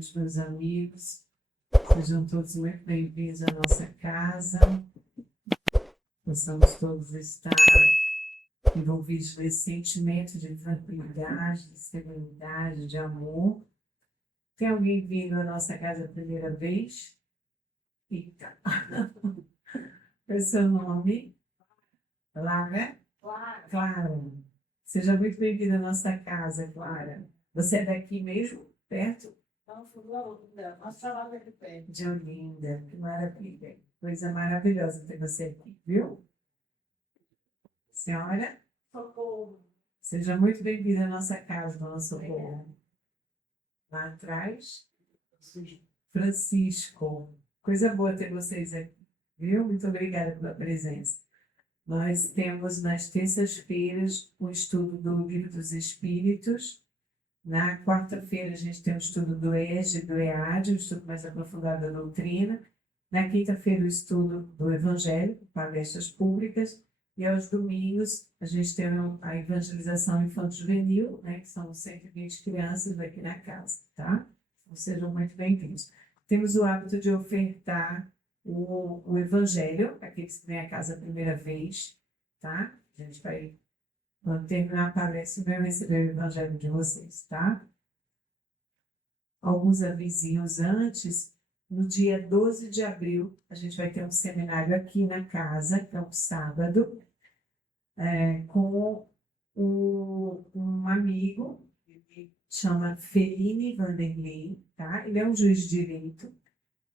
noite, meus amigos. Sejam todos muito bem-vindos à nossa casa. Possamos todos estar envolvidos nesse sentimento de tranquilidade, de serenidade, de amor. Tem alguém vindo à nossa casa a primeira vez? Eita! Qual é o seu nome? Clara? Clara. Seja muito bem-vinda à nossa casa, Clara. Você é daqui mesmo? Perto? Não, fui lá outra, nossa lá daqui perto. De Olinda. Que maravilha. Coisa maravilhosa ter você aqui, viu? Senhora, Socorro. seja muito bem-vinda à nossa casa, dona Socorro. Lá atrás, Francisco. Coisa boa ter vocês aqui, viu? Muito obrigada pela presença. Nós temos nas terças-feiras o estudo do Livro dos Espíritos. Na quarta-feira a gente tem o estudo do ESG e do EAD, o estudo mais aprofundado da doutrina. Na quinta-feira o estudo do Evangelho, palestras públicas. E aos domingos a gente tem a evangelização infanto-juvenil, né, que são 120 crianças aqui na casa, tá? Então, sejam muito bem-vindos. Temos o hábito de ofertar o Evangelho, aqueles que vêm à casa a primeira vez, tá? A gente vai, quando terminar a palestra, vai receber o Evangelho de vocês, tá? Alguns avisinhos antes. No dia 12 de abril, a gente vai ter um seminário aqui na casa, que é um sábado, com um amigo, ele chama Fellini Vanderlei, tá? Ele é um juiz de direito,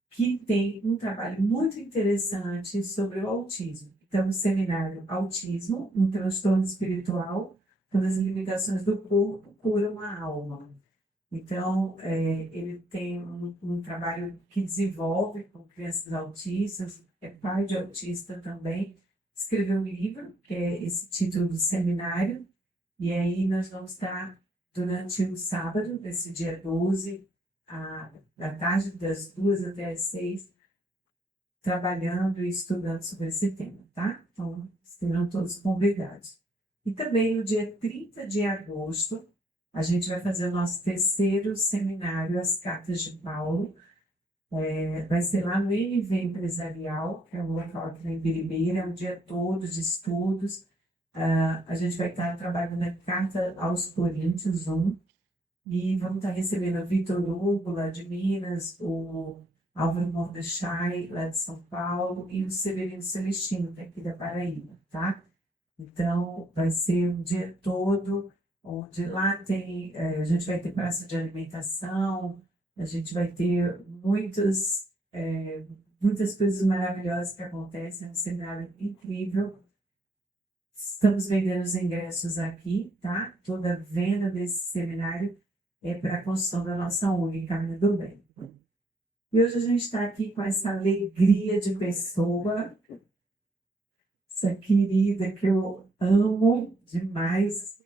que tem um trabalho muito interessante sobre o autismo. Então, o seminário Autismo, um transtorno espiritual, quando as limitações do corpo curam a alma. Então, ele tem um trabalho que desenvolve com crianças autistas, é pai de autista também, escreveu um livro, que é esse título do seminário, e aí nós vamos estar durante o sábado, desse dia 12, da tarde, das 2 até as 6, trabalhando e estudando sobre esse tema, tá? Então, serão todos convidados. E também no dia 30 de agosto, a gente vai fazer o nosso terceiro seminário, As Cartas de Paulo. Vai ser lá no MV Empresarial, que é um local aqui em Biribeira, é um dia todo de estudos. A gente vai estar trabalhando a Carta aos Coríntios 1, e vamos estar recebendo o Vitor Hugo, lá de Minas, o Álvaro Mordechai, lá de São Paulo, e o Severino Celestino, daqui da Paraíba, tá? Então, vai ser um dia todo, onde lá tem, a gente vai ter praça de alimentação, a gente vai ter muitas coisas maravilhosas que acontecem, é um cenário incrível. Estamos vendendo os ingressos aqui, tá? Toda a venda desse seminário é para a construção da nossa ONG Caminho do Bem. E hoje a gente está aqui com essa alegria de pessoa, essa querida que eu amo demais.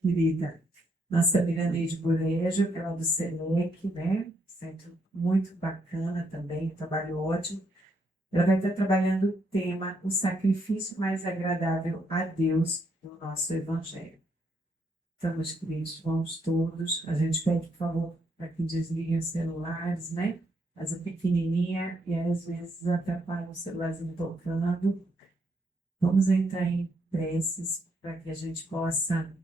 Querida, nossa Miraneide Burejo, que é lá do SELEC, né? Centro muito bacana também, trabalho ótimo. Ela vai estar trabalhando o tema O Sacrifício Mais Agradável a Deus no nosso Evangelho. Então, meus queridos, vamos todos. A gente pede, por favor, para que desliguem os celulares, né? Asa pequenininha e às vezes atrapalha o celularzinho tocando. Vamos entrar em preces para que a gente possa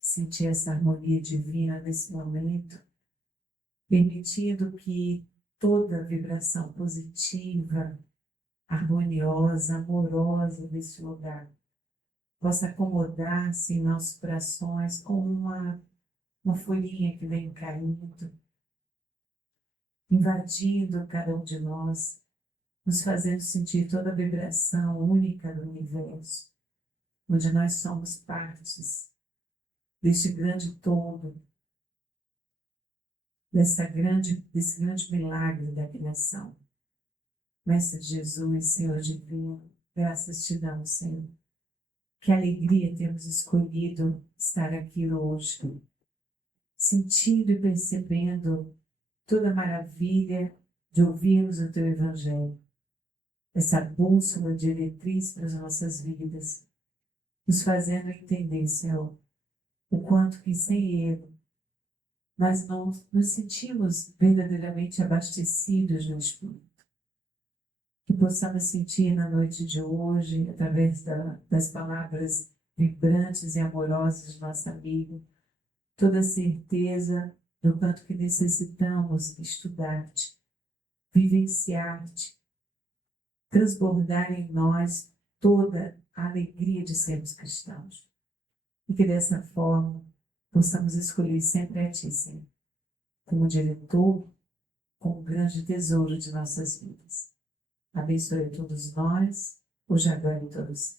sentir essa harmonia divina nesse momento, permitindo que toda vibração positiva, harmoniosa, amorosa desse lugar possa acomodar-se em nossos corações como uma folhinha que vem caindo, invadindo cada um de nós, nos fazendo sentir toda a vibração única do universo, onde nós somos partes deste grande todo, desse grande milagre da criação. Mestre Jesus, Senhor divino, graças te damos, Senhor. Que alegria termos escolhido estar aqui hoje, sentindo e percebendo toda a maravilha de ouvirmos o Teu Evangelho, essa bússola diretriz para as nossas vidas, nos fazendo entender, Senhor, o quanto que sem erro mas não nos sentimos verdadeiramente abastecidos no Espírito. Que possamos sentir na noite de hoje, através das palavras vibrantes e amorosas de nosso amigo, toda a certeza do quanto que necessitamos estudar-te, vivenciar-te, transbordar em nós toda a alegria de sermos cristãos. E que dessa forma possamos escolher sempre a Ti, Senhor, como diretor, como grande tesouro de nossas vidas. Abençoe a todos nós, hoje, agora e todos.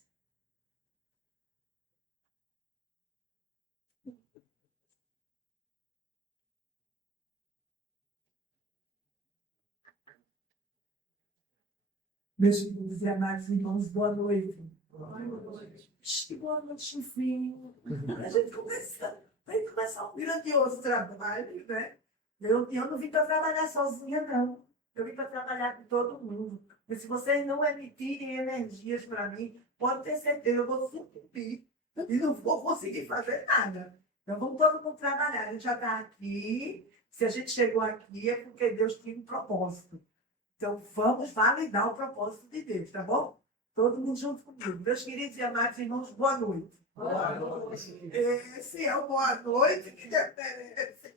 Meus queridos e amados irmãos, boa noite. Boa noite. Boa noite, enfim. A gente começa um grandioso trabalho, né? Eu não vim para trabalhar sozinha, não. Eu vim para trabalhar com todo mundo. E se vocês não emitirem energias para mim, pode ter certeza, eu vou sucumbir e não vou conseguir fazer nada. Então, vamos todo mundo trabalhar. A gente já está aqui. Se a gente chegou aqui, é porque Deus tinha um propósito. Então, vamos validar o propósito de Deus, tá bom? Todo mundo junto comigo. Meus queridos e amados irmãos, boa noite. Boa noite. Esse é o boa noite que Deus merece.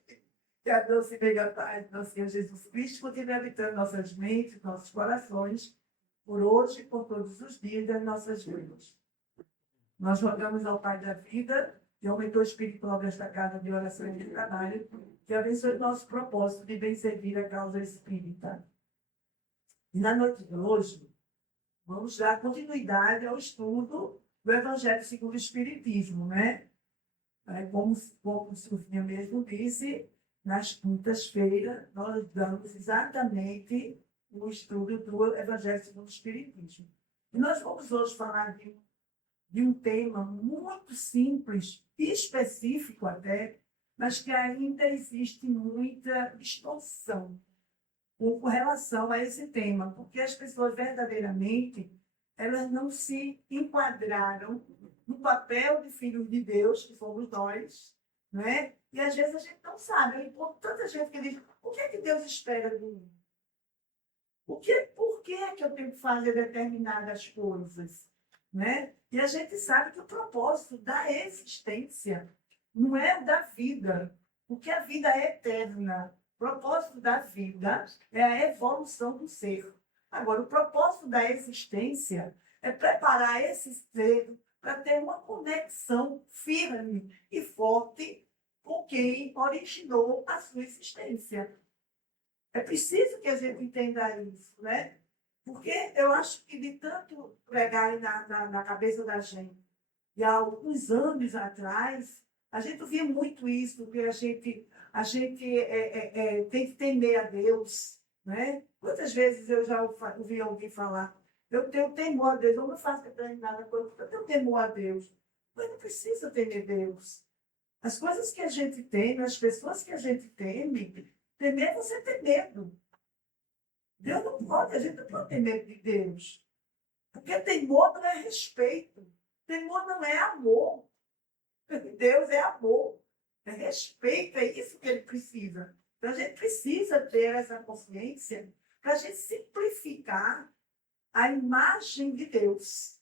Que a doce e meiga paz do nosso Senhor Jesus Cristo continue habitando nossas mentes, nossos corações, por hoje e por todos os dias das nossas vidas. Nós rogamos ao Pai da vida, que aumentou o espiritual desta casa de oração e de trabalho, que abençoe o nosso propósito de bem servir a causa espírita. E na noite de hoje, vamos dar continuidade ao estudo do Evangelho segundo o Espiritismo, né? Como o Silvinha mesmo disse, nas quintas-feiras, nós damos exatamente o estudo do Evangelho segundo o Espiritismo. E nós vamos hoje falar de um tema muito simples, específico até, mas que ainda existe muita distorção com relação a esse tema, porque as pessoas verdadeiramente elas não se enquadraram no papel de filhos de Deus, que somos nós, né? E às vezes a gente não sabe. Eu encontro tanta gente que diz, o que é que Deus espera de mim? Por que é que eu tenho que fazer determinadas coisas? Né? E a gente sabe que o propósito da existência não é o da vida, porque a vida é eterna. O propósito da vida é a evolução do ser. Agora, o propósito da existência é preparar esse ser para ter uma conexão firme e forte com quem originou a sua existência. É preciso que a gente entenda isso, né? Porque eu acho que de tanto pregar na cabeça da gente, e há alguns anos atrás, a gente via muito isso, que a gente tem que temer a Deus, né? Quantas vezes eu já ouvi alguém falar, eu tenho temor a Deus, eu não faço determinada coisa, eu tenho temor a Deus. Mas não precisa temer Deus. As coisas que a gente teme, as pessoas que a gente teme, temer é você ter medo. Deus não pode, a gente não pode ter medo de Deus. Porque temor não é respeito. Temor não é amor. Deus é amor. É respeito, é isso que ele precisa. Então a gente precisa ter essa consciência para a gente simplificar a imagem de Deus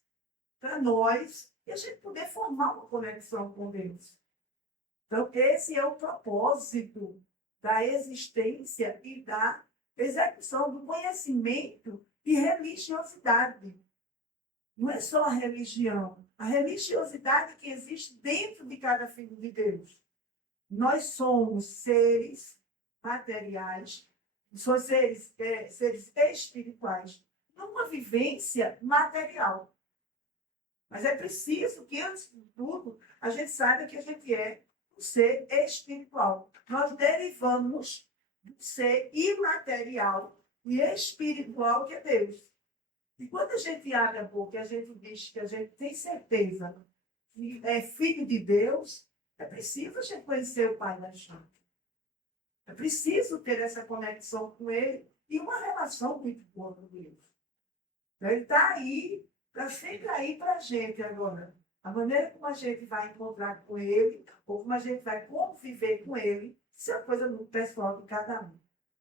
para nós e a gente poder formar uma conexão com Deus. Então, esse é o propósito da existência e da execução do conhecimento e religiosidade. Não é só a religião, a religiosidade que existe dentro de cada filho de Deus. Nós somos seres materiais, somos seres espirituais, numa vivência material. Mas é preciso que, antes de tudo, a gente saiba que a gente é um ser espiritual. Nós derivamos do ser imaterial e espiritual que é Deus. E quando a gente abre a boca e a gente diz que a gente tem certeza que é filho de Deus, é preciso a gente conhecer o Pai da gente. É preciso ter essa conexão com Ele e uma relação muito boa com Deus. Então, Ele está aí, está sempre aí para a gente agora. A maneira como a gente vai encontrar com Ele, ou como a gente vai conviver com Ele, Isso é uma coisa muito pessoal de cada um.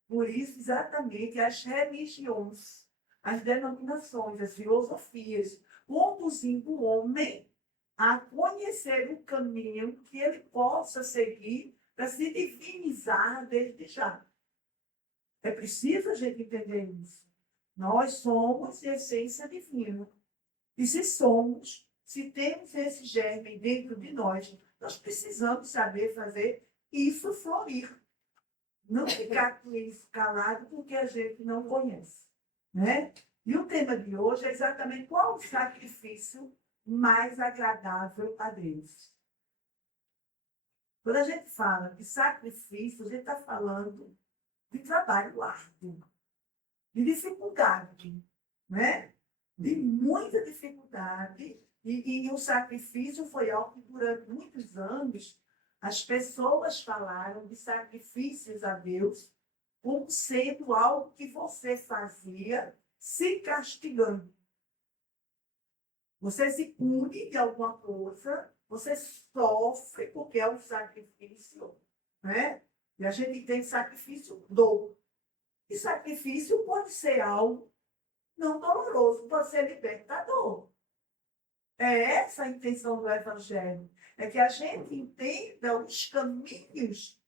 Por isso, exatamente, as religiões, as denominações, as filosofias, conduzindo o homem a conhecer o caminho que ele possa seguir para se divinizar desde já. É preciso a gente entender isso. Nós somos de essência divina. E se somos, se temos esse germe dentro de nós, nós precisamos saber fazer isso florir. Não ficar com isso calado porque a gente não conhece. Né? E o tema de hoje é exatamente qual o sacrifício mais agradável a Deus. Quando a gente fala de sacrifício, a gente está falando de trabalho árduo, de dificuldade, né? De muita dificuldade. E o sacrifício foi algo que, durante muitos anos, as pessoas falaram de sacrifícios a Deus como sendo algo que você fazia se castigando. Você se pune de alguma coisa, você sofre porque é um sacrifício, né? E a gente tem sacrifício dor. E sacrifício pode ser algo não doloroso, pode ser libertador. É essa a intenção do Evangelho. É que a gente entenda os caminhos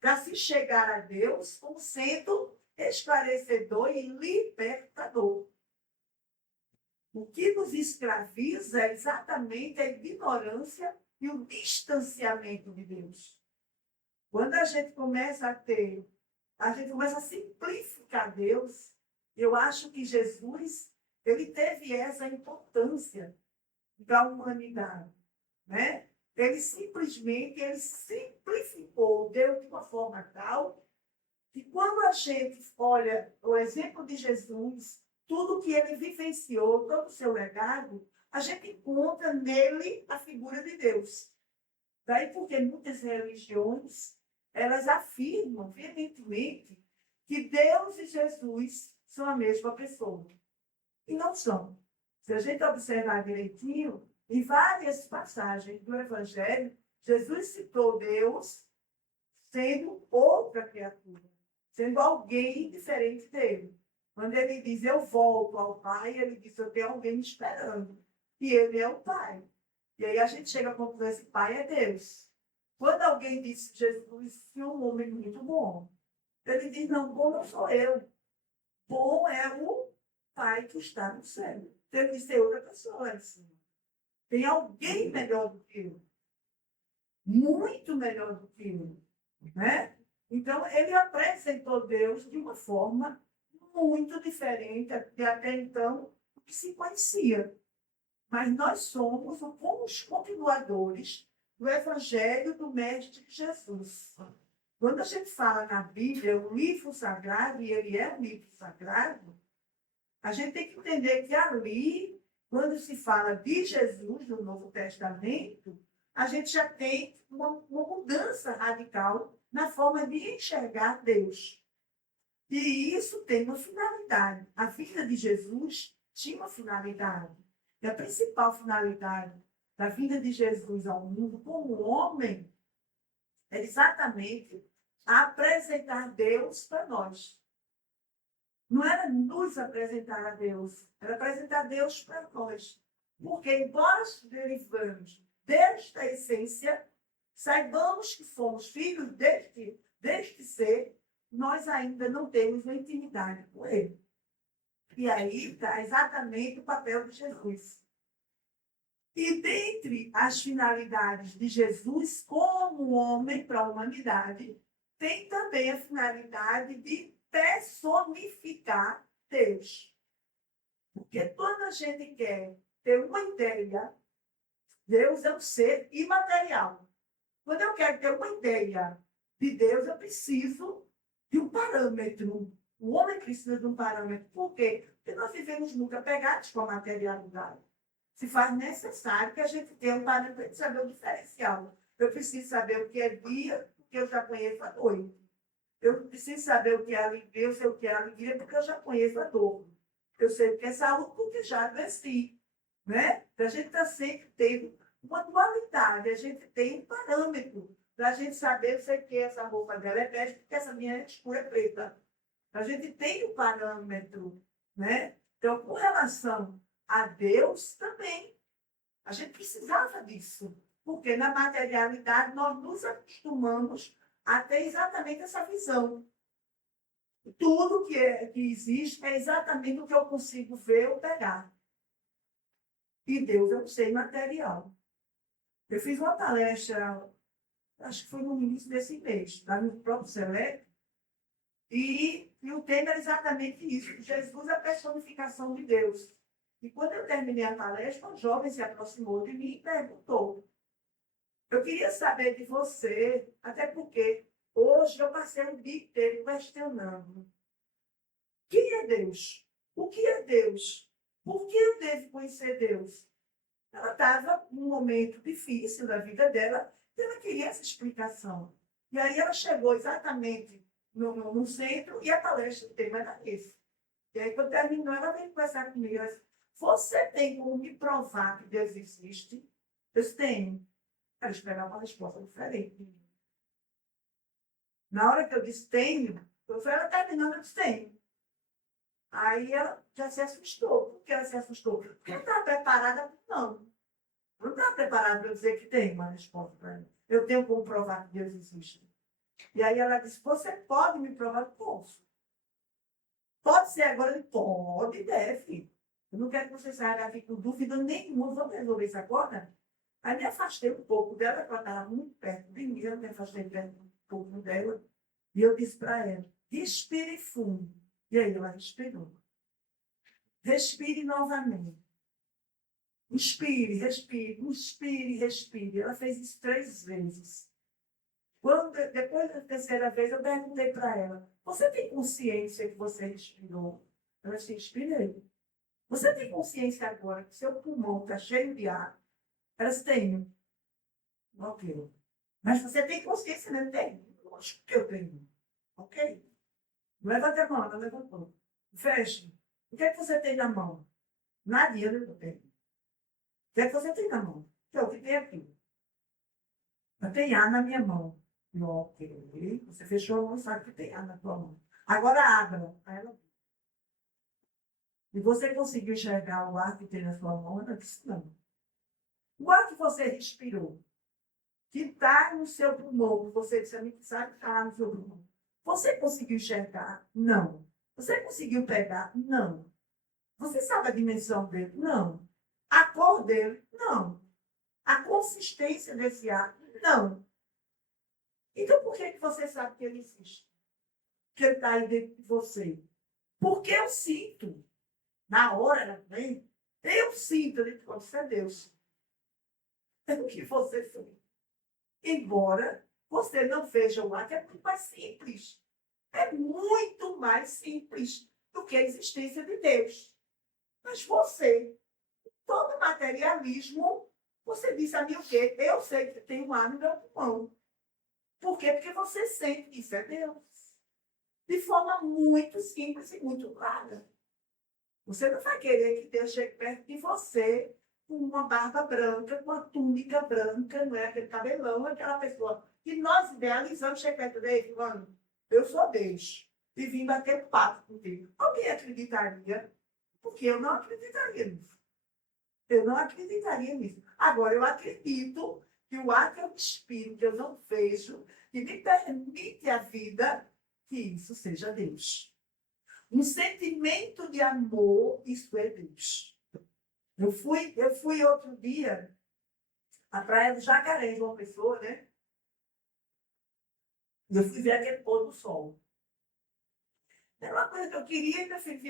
para se chegar a Deus como sendo esclarecedor e libertador. O que nos escraviza é exatamente a ignorância e o distanciamento de Deus. Quando a gente começa a simplificar Deus, eu acho que Jesus, ele teve essa importância para a humanidade, né? Ele simplificou Deus de uma forma tal que quando a gente olha o exemplo de Jesus, tudo que ele vivenciou, todo o seu legado, a gente encontra nele a figura de Deus. Daí porque muitas religiões, elas afirmam veementemente que Deus e Jesus são a mesma pessoa. E não são. Se a gente observar direitinho, em várias passagens do Evangelho, Jesus citou Deus sendo outra criatura, sendo alguém diferente dele. Quando ele diz, eu volto ao Pai, ele diz, eu tenho alguém me esperando. E ele é o Pai. E aí a gente chega à conclusão, esse Pai é Deus. Quando alguém diz, Jesus é um homem muito bom, ele diz, não, bom não sou eu. Bom é o Pai que está no céu. Tem que ser outra pessoa assim. Tem alguém melhor do que eu. Muito melhor do que eu. Né? Então, ele apresentou Deus de uma forma muito diferente de até então do que se conhecia. Mas nós somos os continuadores do Evangelho do Mestre Jesus. Quando a gente fala na Bíblia, o livro sagrado, e ele é um livro sagrado, a gente tem que entender que ali, quando se fala de Jesus no Novo Testamento, a gente já tem uma mudança radical na forma de enxergar Deus. E isso tem uma finalidade. A vinda de Jesus tinha uma finalidade. E a principal finalidade da vinda de Jesus ao mundo como homem é exatamente apresentar Deus para nós. Não era nos apresentar a Deus, era apresentar Deus para nós. Porque, embora derivamos desta essência, saibamos que somos filhos deste ser, nós ainda não temos uma intimidade com ele. E aí está exatamente o papel de Jesus. E dentre as finalidades de Jesus como homem para a humanidade, tem também a finalidade de personificar Deus. Porque quando a gente quer ter uma ideia, Deus é um ser imaterial. Quando eu quero ter uma ideia de Deus, eu preciso de um parâmetro. O homem precisa de um parâmetro. Por quê? Porque nós vivemos muito apegados com a materialidade. Se faz necessário que a gente tenha um parâmetro para saber o diferencial. Eu preciso saber o que é dia, porque eu já conheço a noite. Eu preciso saber o que é alegria, eu sei o que é alegria, porque eu já conheço a dor. Eu sei o que é saúde, porque já adoeci. Né? Então, a gente está sempre tendo uma dualidade, a gente tem um parâmetro para a gente saber, eu sei que essa roupa dela é bege, porque essa minha é escura, é preta. A gente tem o parâmetro, né? Então, com relação a Deus, também, a gente precisava disso. Porque na materialidade nós nos acostumamos a ter exatamente essa visão. Tudo que existe é exatamente o que eu consigo ver ou pegar. E Deus é um ser material. Eu fiz uma palestra, acho que foi no início desse mês, lá no próprio Select, e o tema era exatamente isso. Jesus é a personificação de Deus. E quando eu terminei a palestra, um jovem se aproximou de mim e perguntou: eu queria saber de você, até porque hoje eu passei o dia inteiro questionando. Quem é Deus? O que é Deus? Por que eu devo conhecer Deus? Ela estava num momento difícil da vida dela e ela queria essa explicação. E aí ela chegou exatamente no centro e a palestra, o tema era esse. E aí, quando terminou, ela veio conversar comigo. Ela disse: você tem como me provar que Deus existe? Eu disse: tenho. Ela esperava uma resposta diferente. Na hora que eu disse tenho, eu falei, ela terminando, eu disse tenho. Aí ela já se assustou. Por que ela se assustou? Porque ela estava preparada, não. Eu não estava preparada para eu dizer que tem uma resposta para ela. Eu tenho como provar que Deus existe. E aí ela disse: você pode me provar? Posso. Pode ser agora? Pode, deve. Eu não quero que você saia daqui com dúvida nenhuma. Vamos resolver isso agora? Aí me afastei um pouco dela, porque ela estava muito perto de mim. Eu me afastei um pouco dela. E eu disse para ela: respire fundo. E aí ela respirou. Respire novamente. Inspire, respire, inspire, respire. Ela fez isso 3 vezes. Depois da terceira vez, eu perguntei para ela: você tem consciência que você respirou? Ela disse: inspirei. Você tem consciência agora que seu pulmão está cheio de ar? Ela disse: tenho. Ok. Mas você tem consciência, né? Tem. Lógico que eu tenho. Ok. Levanta a mão, ela levantou. Feche. O que é que você tem na mão? Nadinha, eu não tenho. O que é que você tem na mão? É o que tem aqui. Eu tenho ar na minha mão. Ok. Você fechou a mão e sabe que tem ar na tua mão. Agora abra. Aí ela... E você conseguiu enxergar o ar que tem na sua mão? Ela disse: não. O ar que você respirou, que está no seu pulmão, você disse a mim que sabe que está lá no seu pulmão. Você conseguiu enxergar? Não. Você conseguiu pegar? Não. Você sabe a dimensão dele? Não. A cor dele? Não. A consistência desse ar? Não. Então, por que você sabe que ele existe? Que ele está aí dentro de você? Porque eu sinto. Na hora, ela vem, eu sinto. Ele pode ser Deus. É o que você sente. Embora você não veja o ar, que é muito mais simples. É muito mais simples do que a existência de Deus. Mas você, todo materialismo, você diz a mim o quê? Eu sei que tem um ar no meu pulmão. Por quê? Porque você sente que isso é Deus. De forma muito simples e muito clara. Você não vai querer que Deus chegue perto de você com uma barba branca, com uma túnica branca, não é? Aquele cabelão, aquela pessoa que nós idealizamos chegar perto dele, mano, eu sou Deus, e vim bater papo contigo. Alguém acreditaria? Porque eu não acreditaria nisso. Eu não acreditaria nisso. Agora, eu acredito que o ar que eu respiro, que eu não vejo, que me permite a vida, que isso seja Deus. Um sentimento de amor, isso é Deus. Eu fui outro dia à Praia do Jacaré, de uma pessoa, né? E eu fui ver aquele pôr do sol. Era uma coisa que eu queria, e meu filho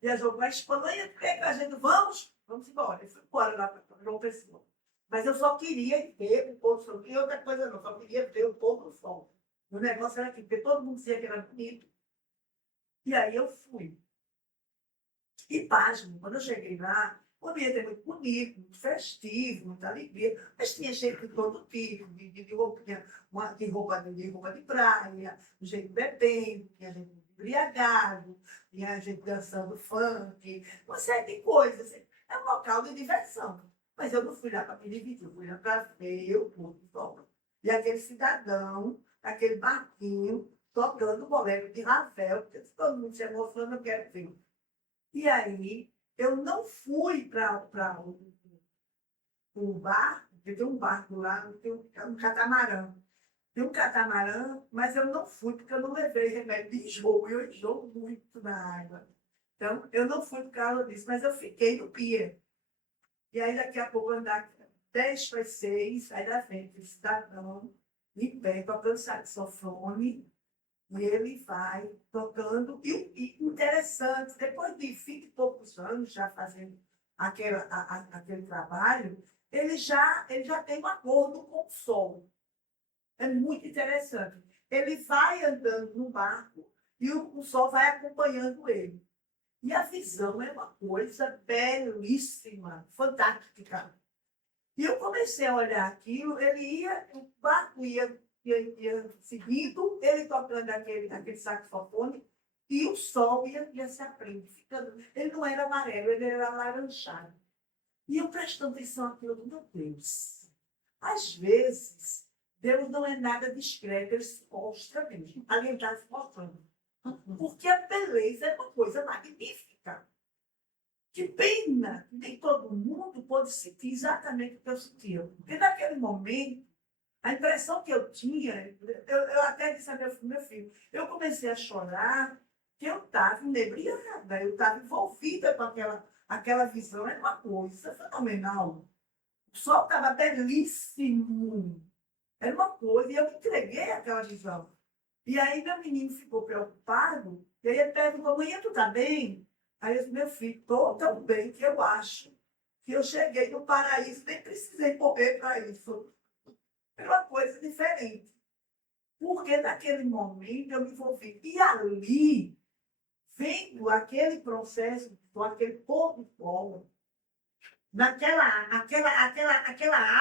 viajou para a Espanha, porque a gente, vamos embora. Eu fui embora lá para João Pessoa. Mas eu só queria ver o pôr do sol. Não queria outra coisa, não. Só queria ver o pôr do sol. O negócio era aqui, porque todo mundo dizia que era bonito. E aí eu fui. E pasmo, quando eu cheguei lá, o ambiente é muito bonito, muito festivo, muita alegria, mas tinha gente de todo tipo, de roupinha, de roupa de praia, gente bebendo, tinha gente embriagado, tinha gente dançando funk, uma série de coisas. É um local de diversão. Mas eu não fui lá para me divertir, eu fui lá para ver o pôr do sol. E aquele cidadão, aquele barquinho, tocando o bolero de Ravel, porque todo mundo se emocionando, eu quero ver. E aí, eu não fui para o barco, porque tem um barco lá, tem um catamarã. Tem um catamarã, mas eu não fui, porque eu não levei remédio de enjoo, e eu enjoo muito na água. Então, eu não fui por causa disso, mas eu fiquei no pier. E aí, daqui a pouco, andar 10 para 6, aí da frente, o cidadão, em pé, tocando saxofone, e ele vai tocando. E interessante, depois de 20 e poucos anos já fazendo aquele trabalho, ele já tem um acordo com o sol. É muito interessante. Ele vai andando no barco e o sol vai acompanhando ele. E a visão é uma coisa belíssima, fantástica. E eu comecei a olhar aquilo, o barco ia seguindo, ele tocando aquele saxofone, e o sol ia se abrindo. Ele não era amarelo, ele era alaranjado. E eu prestando atenção naquilo, meu Deus. Às vezes, Deus não é nada discreto, ele se mostra mesmo. Ali ele está se mostrando. Porque a beleza é uma coisa magnífica. Que pena que nem todo mundo pôde sentir exatamente o que eu sentia. Porque naquele momento, a impressão que eu tinha, eu até disse a meu filho, eu comecei a chorar, que eu estava inebriada, eu estava envolvida com aquela visão, era uma coisa fenomenal. O sol estava belíssimo, era uma coisa, e eu me entreguei àquela visão. E aí meu menino ficou preocupado, e aí ele perguntou, mãe, tu está bem? Aí eu disse, meu filho, estou tão bem que eu acho que eu cheguei no paraíso, nem precisei morrer para isso. Era uma coisa diferente. Porque naquele momento eu me envolvi. E ali, vendo aquele processo, aquele pôr do sol, aquela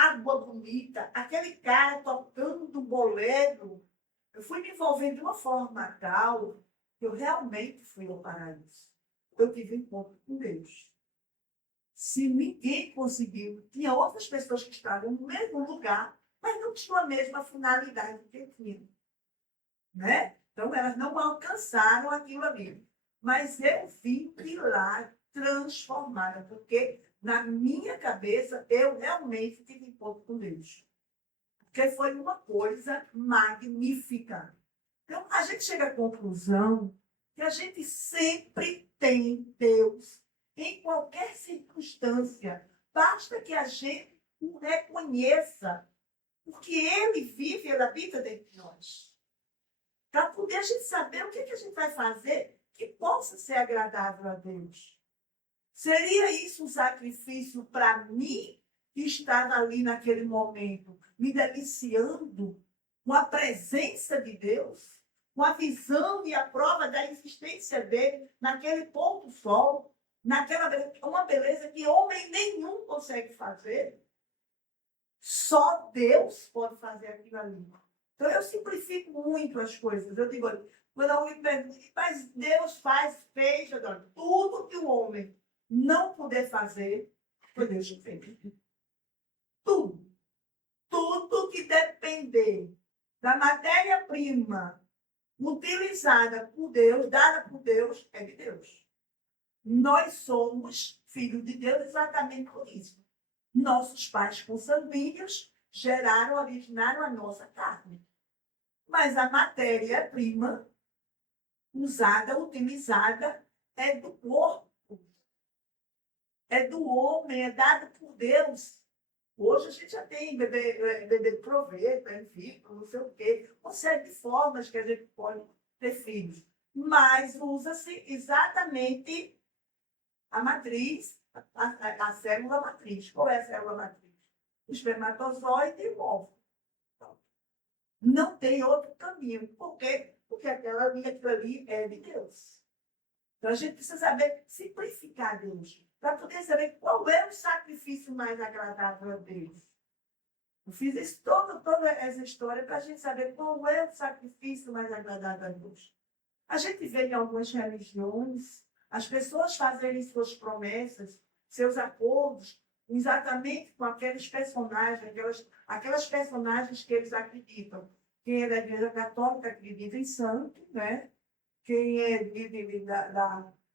água bonita, aquele cara tocando bolero, eu fui me envolvendo de uma forma tal que eu realmente fui ao paraíso. Eu tive encontro com Deus. Se ninguém conseguiu, tinha outras pessoas que estavam no mesmo lugar, mas não tinham a mesma finalidade que eu tinha. Né? Então, elas não alcançaram aquilo ali. Mas eu vim de lá transformada, porque na minha cabeça eu realmente tive encontro com Deus. Porque foi uma coisa magnífica. Então, a gente chega à conclusão que a gente sempre tem Deus em qualquer circunstância. Basta que a gente o reconheça, porque Ele vive, Ele habita dentro de nós. Para poder a gente saber o que a gente vai fazer que possa ser agradável a Deus. Seria isso um sacrifício para mim, que estava ali naquele momento, me deliciando com a presença de Deus, com a visão e a prova da existência dele naquele pôr do sol, uma beleza que homem nenhum consegue fazer. Só Deus pode fazer aquilo ali. Então, eu simplifico muito as coisas. Eu digo, quando alguém pergunta, mas Deus fez, tudo que o homem não puder fazer, foi Deus que fez. Tudo. Tudo que depender da matéria-prima utilizada por Deus, dada por Deus, é de Deus. Nós somos filhos de Deus exatamente por isso. Nossos pais consanguíneos originaram a nossa carne. Mas a matéria-prima usada, utilizada, é do corpo. É do homem, é dado por Deus. Hoje a gente já tem bebê de proveta, enfim, não sei o quê. Uma série de formas que a gente pode ter filhos. Mas usa-se exatamente a matriz, a célula matriz. Qual é a célula matriz? O espermatozoide e o óvulo. Não tem outro caminho. Por quê? Porque aquilo ali é de Deus. Então a gente precisa saber simplificar Deus, para poder saber qual é o sacrifício mais agradável a Deus. Eu fiz isso, toda essa história para a gente saber qual é o sacrifício mais agradável a Deus. A gente vê em algumas religiões as pessoas fazerem suas promessas, seus acordos exatamente com aqueles personagens, aquelas personagens que eles acreditam. Quem é da Igreja Católica acredita em santo, né? Quem é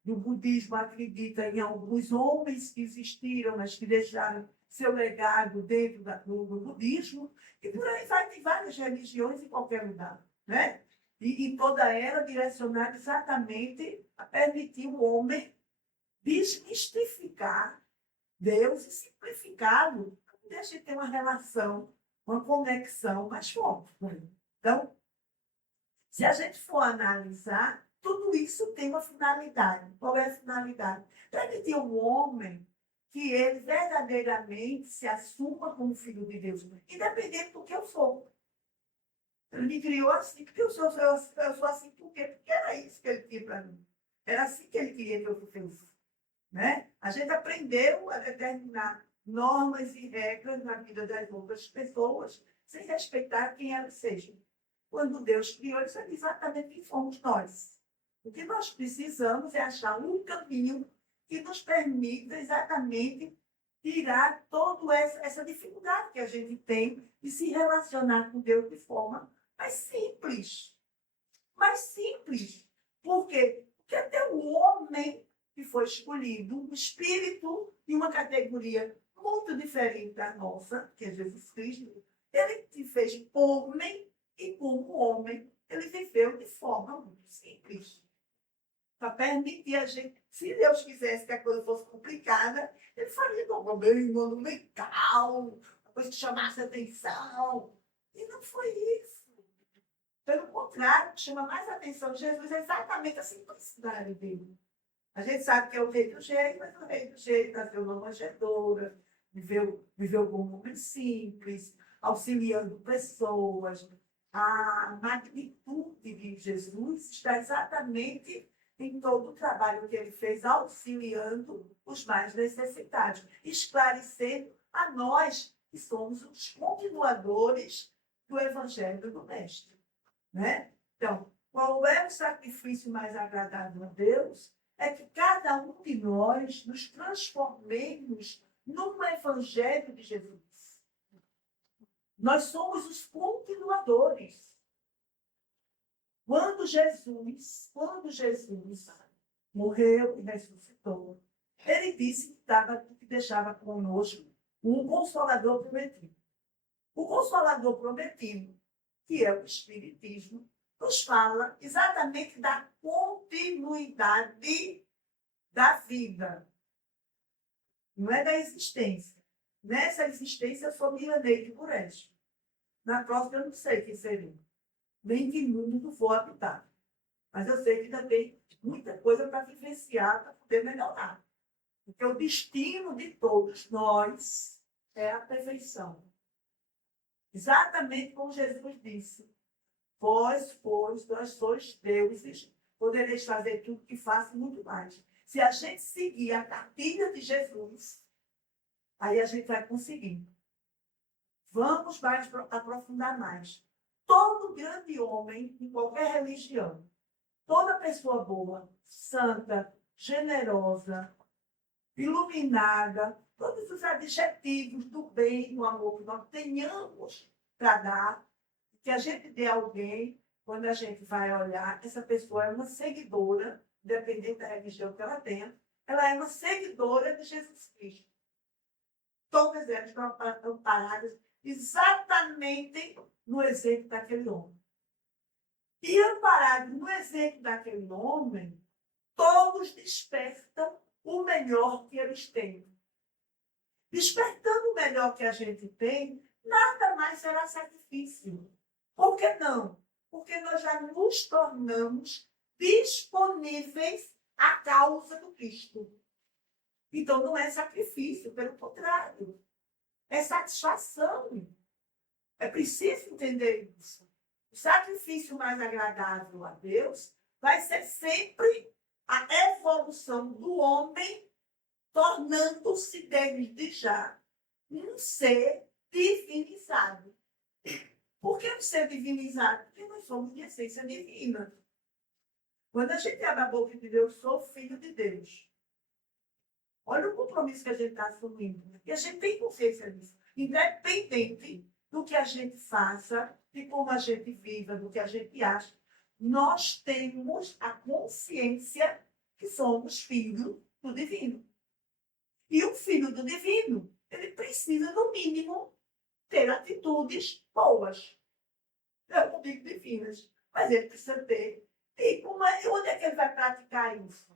do budismo acredita em alguns homens que existiram, mas que deixaram seu legado dentro do budismo, e por aí vai, tem várias religiões em qualquer lugar, né? E toda ela direcionada exatamente a permitir o homem desmistificar Deus e simplificá-lo, deixa de ter uma relação, uma conexão mais forte. Então, se a gente for analisar, tudo isso tem uma finalidade. Qual é a finalidade? Permitir um homem que ele verdadeiramente se assuma como filho de Deus, independente do que eu sou. Ele me criou assim, porque eu sou assim por quê? Porque era isso que ele tinha para mim. Era assim que ele queria que eu fosse. Né? A gente aprendeu a determinar normas e regras na vida das outras pessoas, sem respeitar quem elas sejam. Quando Deus criou, isso é exatamente quem somos nós. O que nós precisamos é achar um caminho que nos permita exatamente tirar toda essa dificuldade que a gente tem de se relacionar com Deus de forma mais simples. Mais simples. Por quê? Porque até o homem que foi escolhido, um espírito de uma categoria muito diferente da nossa, que é Jesus Cristo, ele se fez homem e como homem, ele viveu de forma muito simples. Para permitir a gente, se Deus quisesse que a coisa fosse complicada, ele faria de uma bem monumental, uma coisa que chamasse atenção. E não foi isso. Pelo contrário, o que chama mais a atenção de Jesus é exatamente a simplicidade dele. A gente sabe que é o rei do jeito, mas o rei do jeito nasceu numa manjedoura, viveu como um homem simples, auxiliando pessoas. A magnitude de Jesus está exatamente em todo o trabalho que ele fez, auxiliando os mais necessitados, esclarecendo a nós que somos os continuadores do Evangelho do Mestre. Né? Então, qual é o sacrifício mais agradável a Deus? É que cada um de nós nos transformemos no Evangelho de Jesus. Nós somos os continuadores. Quando Jesus morreu e ressuscitou, ele disse que deixava conosco um Consolador prometido. O Consolador prometido, que é o Espiritismo, nos fala exatamente da continuidade da vida. Não é da existência. Nessa existência, eu sou Milaneide Bureste. Na próxima, eu não sei quem seria. Nem que mundo vou habitar. Mas eu sei que ainda tem muita coisa para vivenciar, para poder melhorar. Porque o destino de todos nós é a perfeição. Exatamente como Jesus disse. Vós, pois, sois deuses, podereis fazer tudo que faço e muito mais. Se a gente seguir a cartilha de Jesus, aí a gente vai conseguir. Vamos mais aprofundar mais. Todo grande homem, em qualquer religião, toda pessoa boa, santa, generosa, iluminada, todos os adjetivos do bem, do amor que nós tenhamos para dar, que a gente dê a alguém, quando a gente vai olhar, essa pessoa é uma seguidora, independente da religião que ela tenha, ela é uma seguidora de Jesus Cristo. Todas elas estão amparadas exatamente no exemplo daquele homem. E amparados no exemplo daquele homem, todos despertam o melhor que eles têm. Despertando o melhor que a gente tem, nada mais será sacrifício. Por que não? Porque nós já nos tornamos disponíveis à causa do Cristo. Então, não é sacrifício, pelo contrário. É satisfação. É preciso entender isso. O sacrifício mais agradável a Deus vai ser sempre a evolução do homem tornando-se desde já um ser divinizado. Por que um ser divinizado? Porque nós somos de essência divina. Quando a gente abre a boca de Deus, sou filho de Deus. Olha o compromisso que a gente está assumindo. E a gente tem consciência disso. Independente do que a gente faça, de como a gente viva, do que a gente acha, nós temos a consciência que somos filhos do divino. E o filho do divino, ele precisa, no mínimo, ter atitudes boas. Eu não digo divinas, mas ele precisa ter. E onde é que ele vai praticar isso?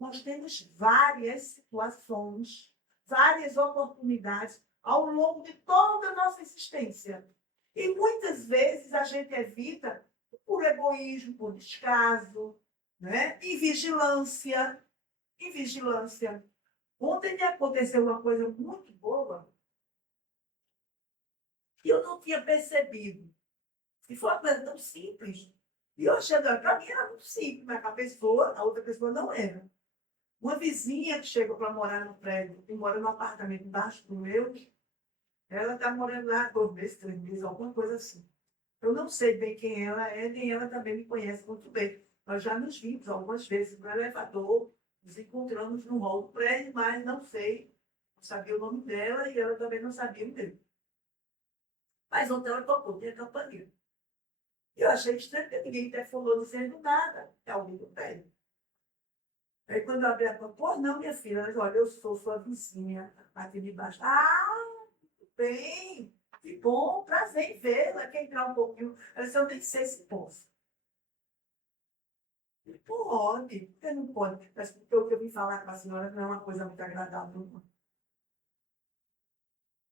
Nós temos várias situações, várias oportunidades ao longo de toda a nossa existência. E muitas vezes a gente evita por egoísmo, por descaso, né? Vigilância. Em vigilância. Ontem me aconteceu uma coisa muito boa que eu não tinha percebido. E foi uma coisa tão simples. E eu achando, para mim era muito simples, mas para a outra pessoa não era. Uma vizinha que chegou para morar no prédio, que mora no apartamento embaixo do meu, ela está morando lá 2 meses, 3 meses, alguma coisa assim. Eu não sei bem quem ela é, nem ela também me conhece muito bem. Nós já nos vimos algumas vezes no elevador, nos encontramos no hall do prédio, mas não sei, não sabia o nome dela e ela também não sabia o dele. Mas ontem ela tocou minha campainha. Eu achei estranho, porque ninguém telefonou dizendo nada. É alguém do prédio. Aí quando eu abri a porta, pô, não, minha filha, ela disse, olha, eu sou sua vizinha aqui de baixo. Ah, bem, que bom, prazer em vê-la, quer entrar um pouquinho. Ela disse, eu nem sei se posso. Pode, porque não pode. Mas porque o que eu vim falar com a senhora não é uma coisa muito agradável. Não.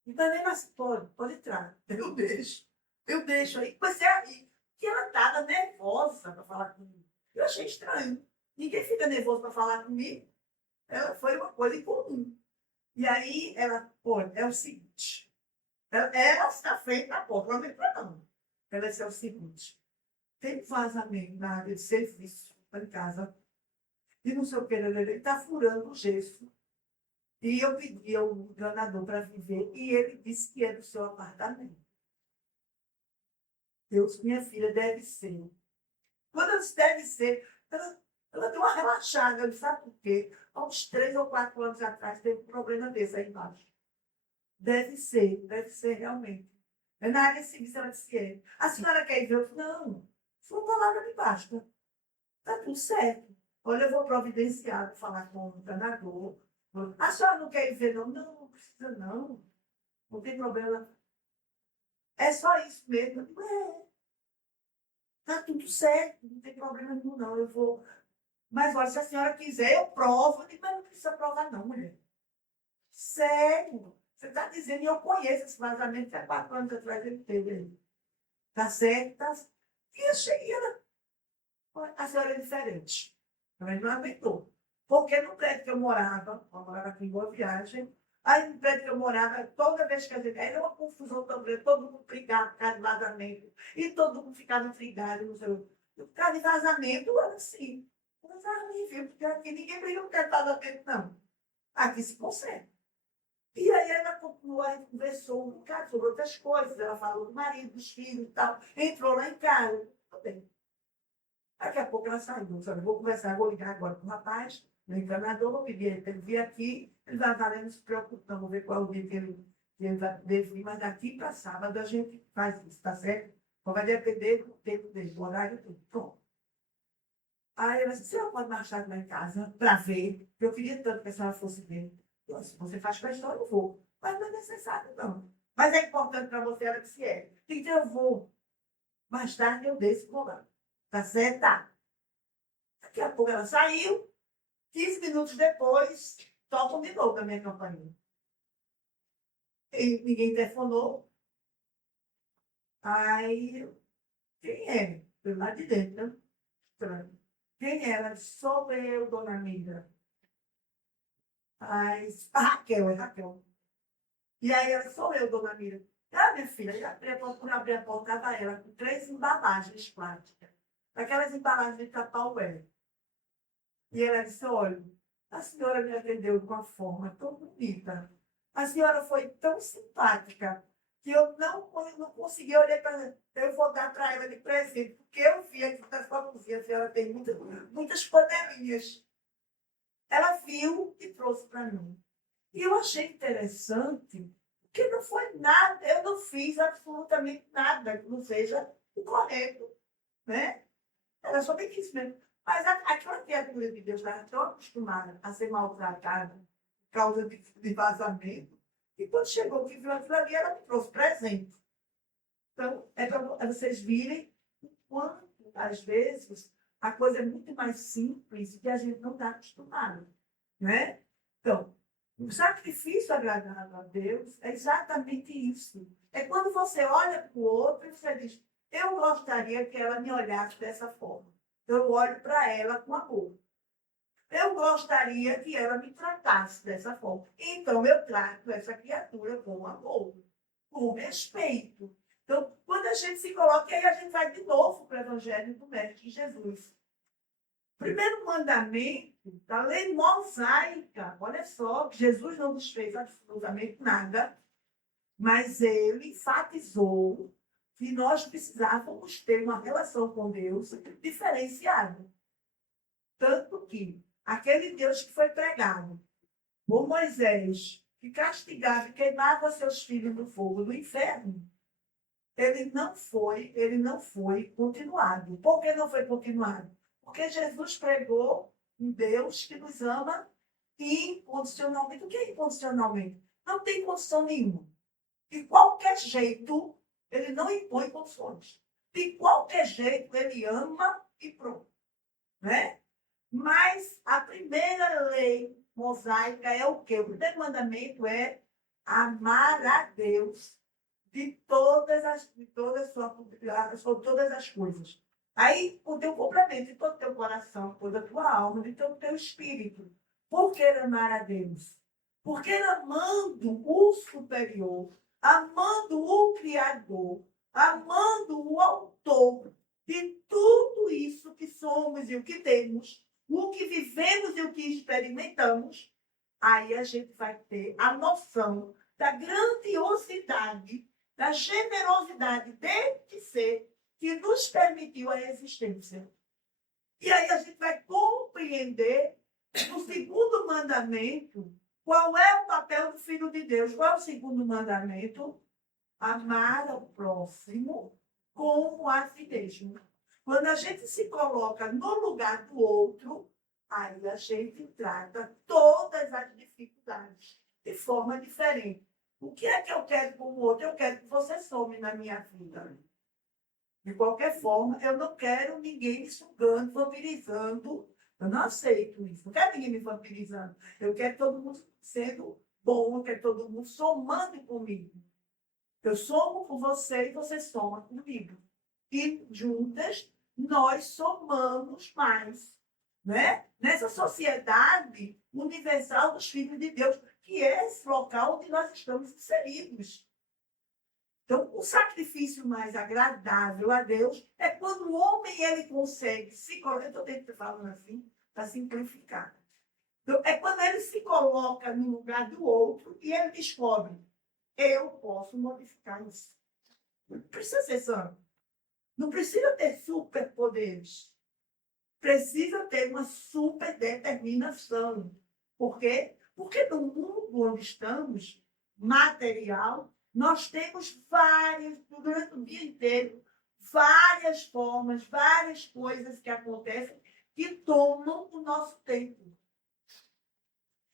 Então, nem mais pode entrar. Eu deixo. Eu deixo aí. Comecei a rir. Que ela estava nervosa para falar comigo. Eu achei estranho. Ninguém fica nervoso para falar comigo. Ela foi uma coisa incomum. E aí, ela, pô, é o seguinte. Ela está feita a porta, não entra não. Ela disse, é o seguinte. Tem vazamento na área de serviço, em casa. E não sei o que, ele está furando o gesso. E eu pedi ao encanador para viver, e ele disse que é do seu apartamento. Deus, minha filha, deve ser. Quando ela disse deve ser, ela deu uma relaxada. Eu disse, sabe por quê? Há uns 3 ou 4 anos atrás teve um problema desse aí embaixo. Deve ser realmente. É na área civil, ela disse é. A senhora quer ir ver? Eu disse, não, sua palavra me basta. Está tudo certo. Olha, eu vou providenciar, vou falar com o encanador. A senhora não quer ir ver, não? Não, não precisa, não. Não tem problema. É só isso mesmo. Está tudo certo, não tem problema nenhum, não. Eu vou. Mas olha, se a senhora quiser, eu provo. Eu digo, mas não precisa provar, não, mulher. Sério. Você está dizendo, e eu conheço esse vazamento que há 4 anos atrás ele teve aí. Tá certo? Tá... E eu cheguei, a senhora é diferente. Mas não aguentou. Porque no prédio que eu morava aqui em Boa Viagem, aí no prédio que eu morava, toda vez que a gente era uma confusão tão grande, todo mundo brigava por causa de vazamento, e todo mundo ficava intrigado, não sei o quê. Por causa de vazamento, era assim. Mas horrível, porque aqui ninguém briga por causa de vazamento, não. Aqui se consegue. E aí ela continuou, a gente conversou um bocado sobre outras coisas, ela falou do marido, dos filhos e tal, entrou lá em casa, tudo bem. Daqui a pouco ela saiu, sabe? Vou conversar, vou ligar agora com o rapaz, no encanador, vou pedir ele vir aqui, ele vai estar se preocupando, vou ver qual é o dia que ele vai vir, mas daqui para sábado a gente faz isso, tá certo? Então vai depender do tempo dele, do horário tudo. Pronto. Aí ela disse, você pode marchar lá em casa para ver, eu queria tanto que a senhora fosse ver. Eu disse, você faz questão, eu vou. Mas não é necessário, não. Mas é importante para você, ela disse, é. Então eu vou. Mais tarde eu desço e vou lá. Tá certo? Tá. Daqui a pouco ela saiu, 15 minutos depois, tocam de novo a minha campainha. E ninguém telefonou. Aí, quem é? Foi lá de dentro, né? Estranho. Quem é? Ela disse, sou eu, dona Mira. Aí, a Raquel, é Raquel. E aí, ela, sou eu, dona Mira. Ah, minha filha, já abri a porta, quando abri a porta, estava ela com 3 embalagens plásticas. Aquelas embalagens de Tupperware. E ela disse, olha, a senhora me atendeu de uma forma tão bonita. A senhora foi tão simpática que eu não consegui olhar para ela. Eu vou dar para ela de presente, porque eu vi aqui na sua cozinha, a senhora tem muitas panelinhas. ela viu e trouxe para mim. E eu achei interessante, porque não foi nada, eu não fiz absolutamente nada que não seja o correto, né? Era somente isso mesmo. Mas aquela criatura de Deus estava tão acostumada a ser maltratada por causa de vazamento, e quando chegou que viu aquilo ali, ela me trouxe presente. Então, é para vocês virem o quanto, às vezes, a coisa é muito mais simples e que a gente não está acostumado, né? Então, o sacrifício agradável a Deus é exatamente isso. É quando você olha para o outro e você diz, eu gostaria que ela me olhasse dessa forma. Eu olho para ela com amor. Eu gostaria que ela me tratasse dessa forma. Então, eu trato essa criatura com amor, com respeito. Então, quando a gente se coloca, aí a gente vai de novo para o Evangelho do Mestre Jesus. Primeiro mandamento da lei mosaica. Olha só, Jesus não nos fez absolutamente nada, mas ele enfatizou que nós precisávamos ter uma relação com Deus diferenciada. Tanto que aquele Deus que foi pregado por Moisés, que castigava e queimava seus filhos no fogo do inferno, ele não foi continuado. Por que não foi continuado? Porque Jesus pregou um Deus que nos ama incondicionalmente. O que é incondicionalmente? Não tem condição nenhuma. De qualquer jeito, ele não impõe condições. De qualquer jeito, ele ama e pronto. Né? Mas a primeira lei mosaica é o quê? O primeiro mandamento é amar a Deus sobre todas as coisas. Aí, o teu complemento, de todo o teu coração, toda a tua alma, de todo o teu espírito. Por que amar a Deus? Porque amando o superior, amando o Criador, amando o autor de tudo isso que somos e o que temos, o que vivemos e o que experimentamos, aí a gente vai ter a noção da grandiosidade, da generosidade deste ser que nos permitiu a existência. E aí a gente vai compreender no segundo mandamento qual é o papel do Filho de Deus. Qual é o segundo mandamento? Amar ao próximo como a si mesmo. Quando a gente se coloca no lugar do outro, aí a gente trata todas as dificuldades de forma diferente. O que é que eu quero com o outro? Eu quero que você some na minha vida. De qualquer forma, eu não quero ninguém me sugando, vampirizando. Eu não aceito isso. Não quero ninguém me vampirizando. Eu quero todo mundo sendo bom, eu quero todo mundo somando comigo. Eu somo com você e você soma comigo. E juntas, nós somamos mais. Né? Nessa sociedade universal dos filhos de Deus, que é esse local onde nós estamos inseridos. Então, o sacrifício mais agradável a Deus é quando o homem ele consegue se colocar. Eu estou falando assim para simplificar. Então, é quando ele se coloca no lugar do outro e ele descobre: eu posso modificar isso. Não precisa ser santo. Não precisa ter superpoderes. Precisa ter uma super determinação. Por quê? Porque no mundo onde estamos, material, nós temos durante o dia inteiro, várias formas, várias coisas que acontecem que tomam o nosso tempo.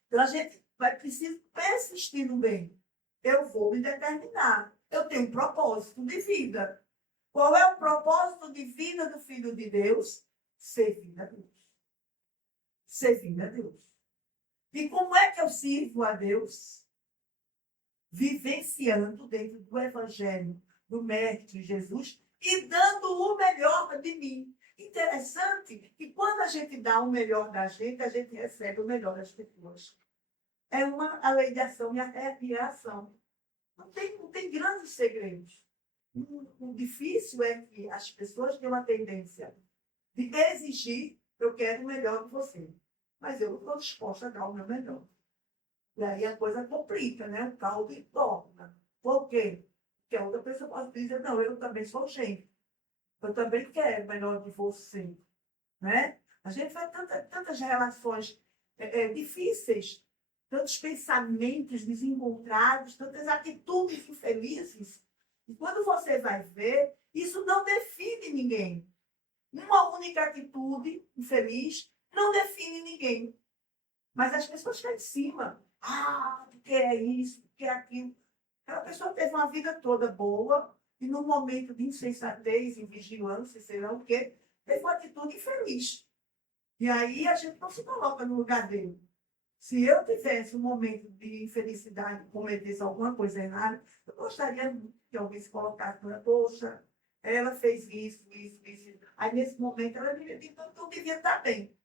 Então, a gente precisa persistir no bem. Eu vou me determinar. Eu tenho um propósito de vida. Qual é o propósito de vida do Filho de Deus? Servir a Deus. Servir a Deus. E como é que eu sirvo a Deus? Vivenciando dentro do Evangelho do Mestre Jesus e dando o melhor de mim. Interessante que quando a gente dá o melhor da gente, a gente recebe o melhor das pessoas. É a lei de ação e a reação. Não tem grandes segredos. O difícil é que as pessoas têm uma tendência de exigir: eu quero o melhor de você, mas eu não estou disposta a dar o meu melhor. E aí a coisa complica, né? O caldo torna. Por quê? Porque a outra pessoa pode dizer: não, eu também sou gente. Eu também quero o melhor de você. Né? A gente faz tantas relações difíceis, tantos pensamentos desencontrados, tantas atitudes infelizes. E quando você vai ver, isso não define ninguém. Uma única atitude infeliz não define ninguém. Mas as pessoas estão em cima. Porque é isso, porque é aquilo. Aquela pessoa teve uma vida toda boa e num momento de insensatez, invigilância, sei lá o quê, teve uma atitude infeliz. E aí a gente não se coloca no lugar dele. Se eu tivesse um momento de infelicidade, cometesse alguma coisa errada, eu gostaria muito que alguém se colocasse para, poxa, ela fez isso. Aí, nesse momento, ela não devia estar bem.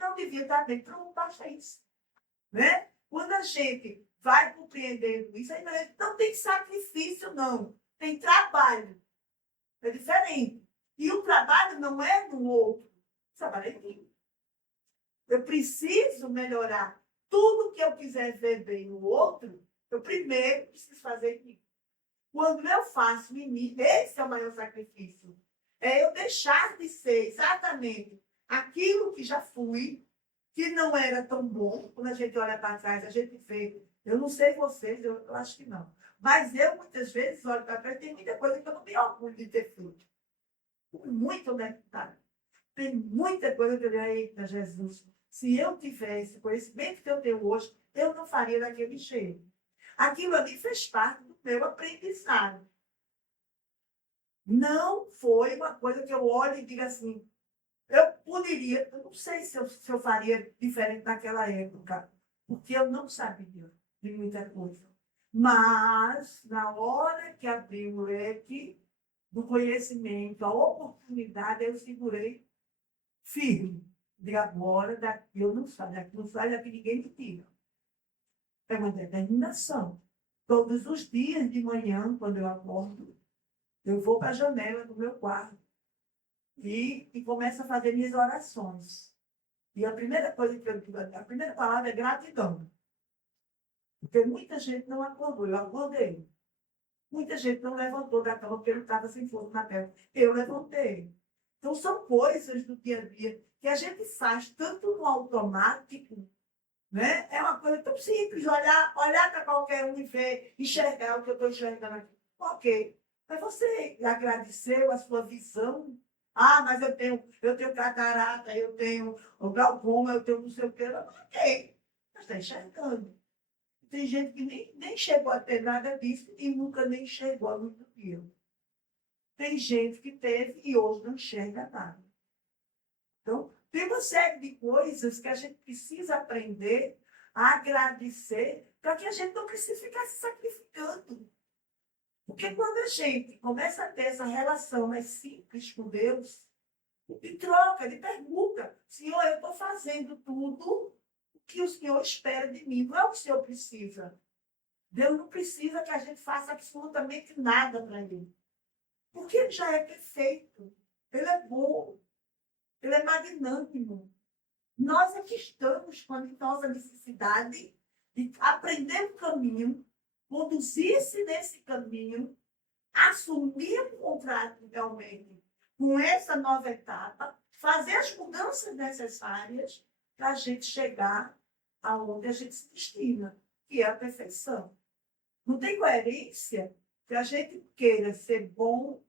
Não devia estar bem. Então, basta isso. Né? Quando a gente vai compreendendo isso, aí não tem sacrifício, não. Tem trabalho. É diferente. E o trabalho não é no outro. O trabalho é em mim. Eu preciso melhorar tudo que eu quiser ver bem no outro, eu primeiro preciso fazer em mim. Quando eu faço em mim, esse é o maior sacrifício. É eu deixar de ser exatamente aquilo que já fui, que não era tão bom. Quando a gente olha para trás, a gente vê. Eu não sei vocês, eu acho que não. Mas eu, muitas vezes, olho para trás, tem muita coisa que eu não me orgulho de ter feito. Muito honestidade. Tem muita coisa que eu digo, eita, Jesus, se eu tivesse o conhecimento que eu tenho hoje, eu não faria daquele jeito. Aquilo ali fez parte do meu aprendizado. Não foi uma coisa que eu olho e diga assim, eu poderia, eu não sei se eu faria diferente naquela época, porque eu não sabia de muita coisa. Mas, na hora que abri o leque do conhecimento, a oportunidade, eu segurei firme. De agora, daqui eu não saio, daqui não sai, daqui ninguém me tira. É uma determinação. Todos os dias de manhã, quando eu acordo, eu vou para a janela do meu quarto e começo a fazer minhas orações. E a primeira coisa que eu digo, a primeira palavra é gratidão. Porque muita gente não acordou, eu acordei. Muita gente não levantou da cama porque não estava sem força na perna. Eu levantei. Então, são coisas do dia a dia que a gente faz tanto no automático, né? É uma coisa tão simples, olhar para qualquer um e ver, enxergar o que eu estou enxergando aqui. Ok. Mas você agradeceu a sua visão? Mas eu tenho catarata, eu tenho o glaucoma, eu tenho não sei o quê. Ok. Mas está enxergando. Tem gente que nem chegou a ter nada disso e nunca nem enxergou a luz do dia. Tem gente que teve e hoje não enxerga nada. Então, tem uma série de coisas que a gente precisa aprender a agradecer para que a gente não precise ficar se sacrificando. Porque quando a gente começa a ter essa relação mais simples com Deus, ele troca, ele pergunta, Senhor, eu estou fazendo tudo o que o Senhor espera de mim, não é o que o Senhor precisa. Deus não precisa que a gente faça absolutamente nada para ele. Porque ele já é perfeito, ele é bom, ele é magnânimo. Nós é que estamos com a nossa necessidade de aprender o caminho, conduzir-se nesse caminho, assumir o contrato realmente com essa nova etapa, fazer as mudanças necessárias para a gente chegar aonde a gente se destina, que é a perfeição. Não tem coerência que a gente queira ser bom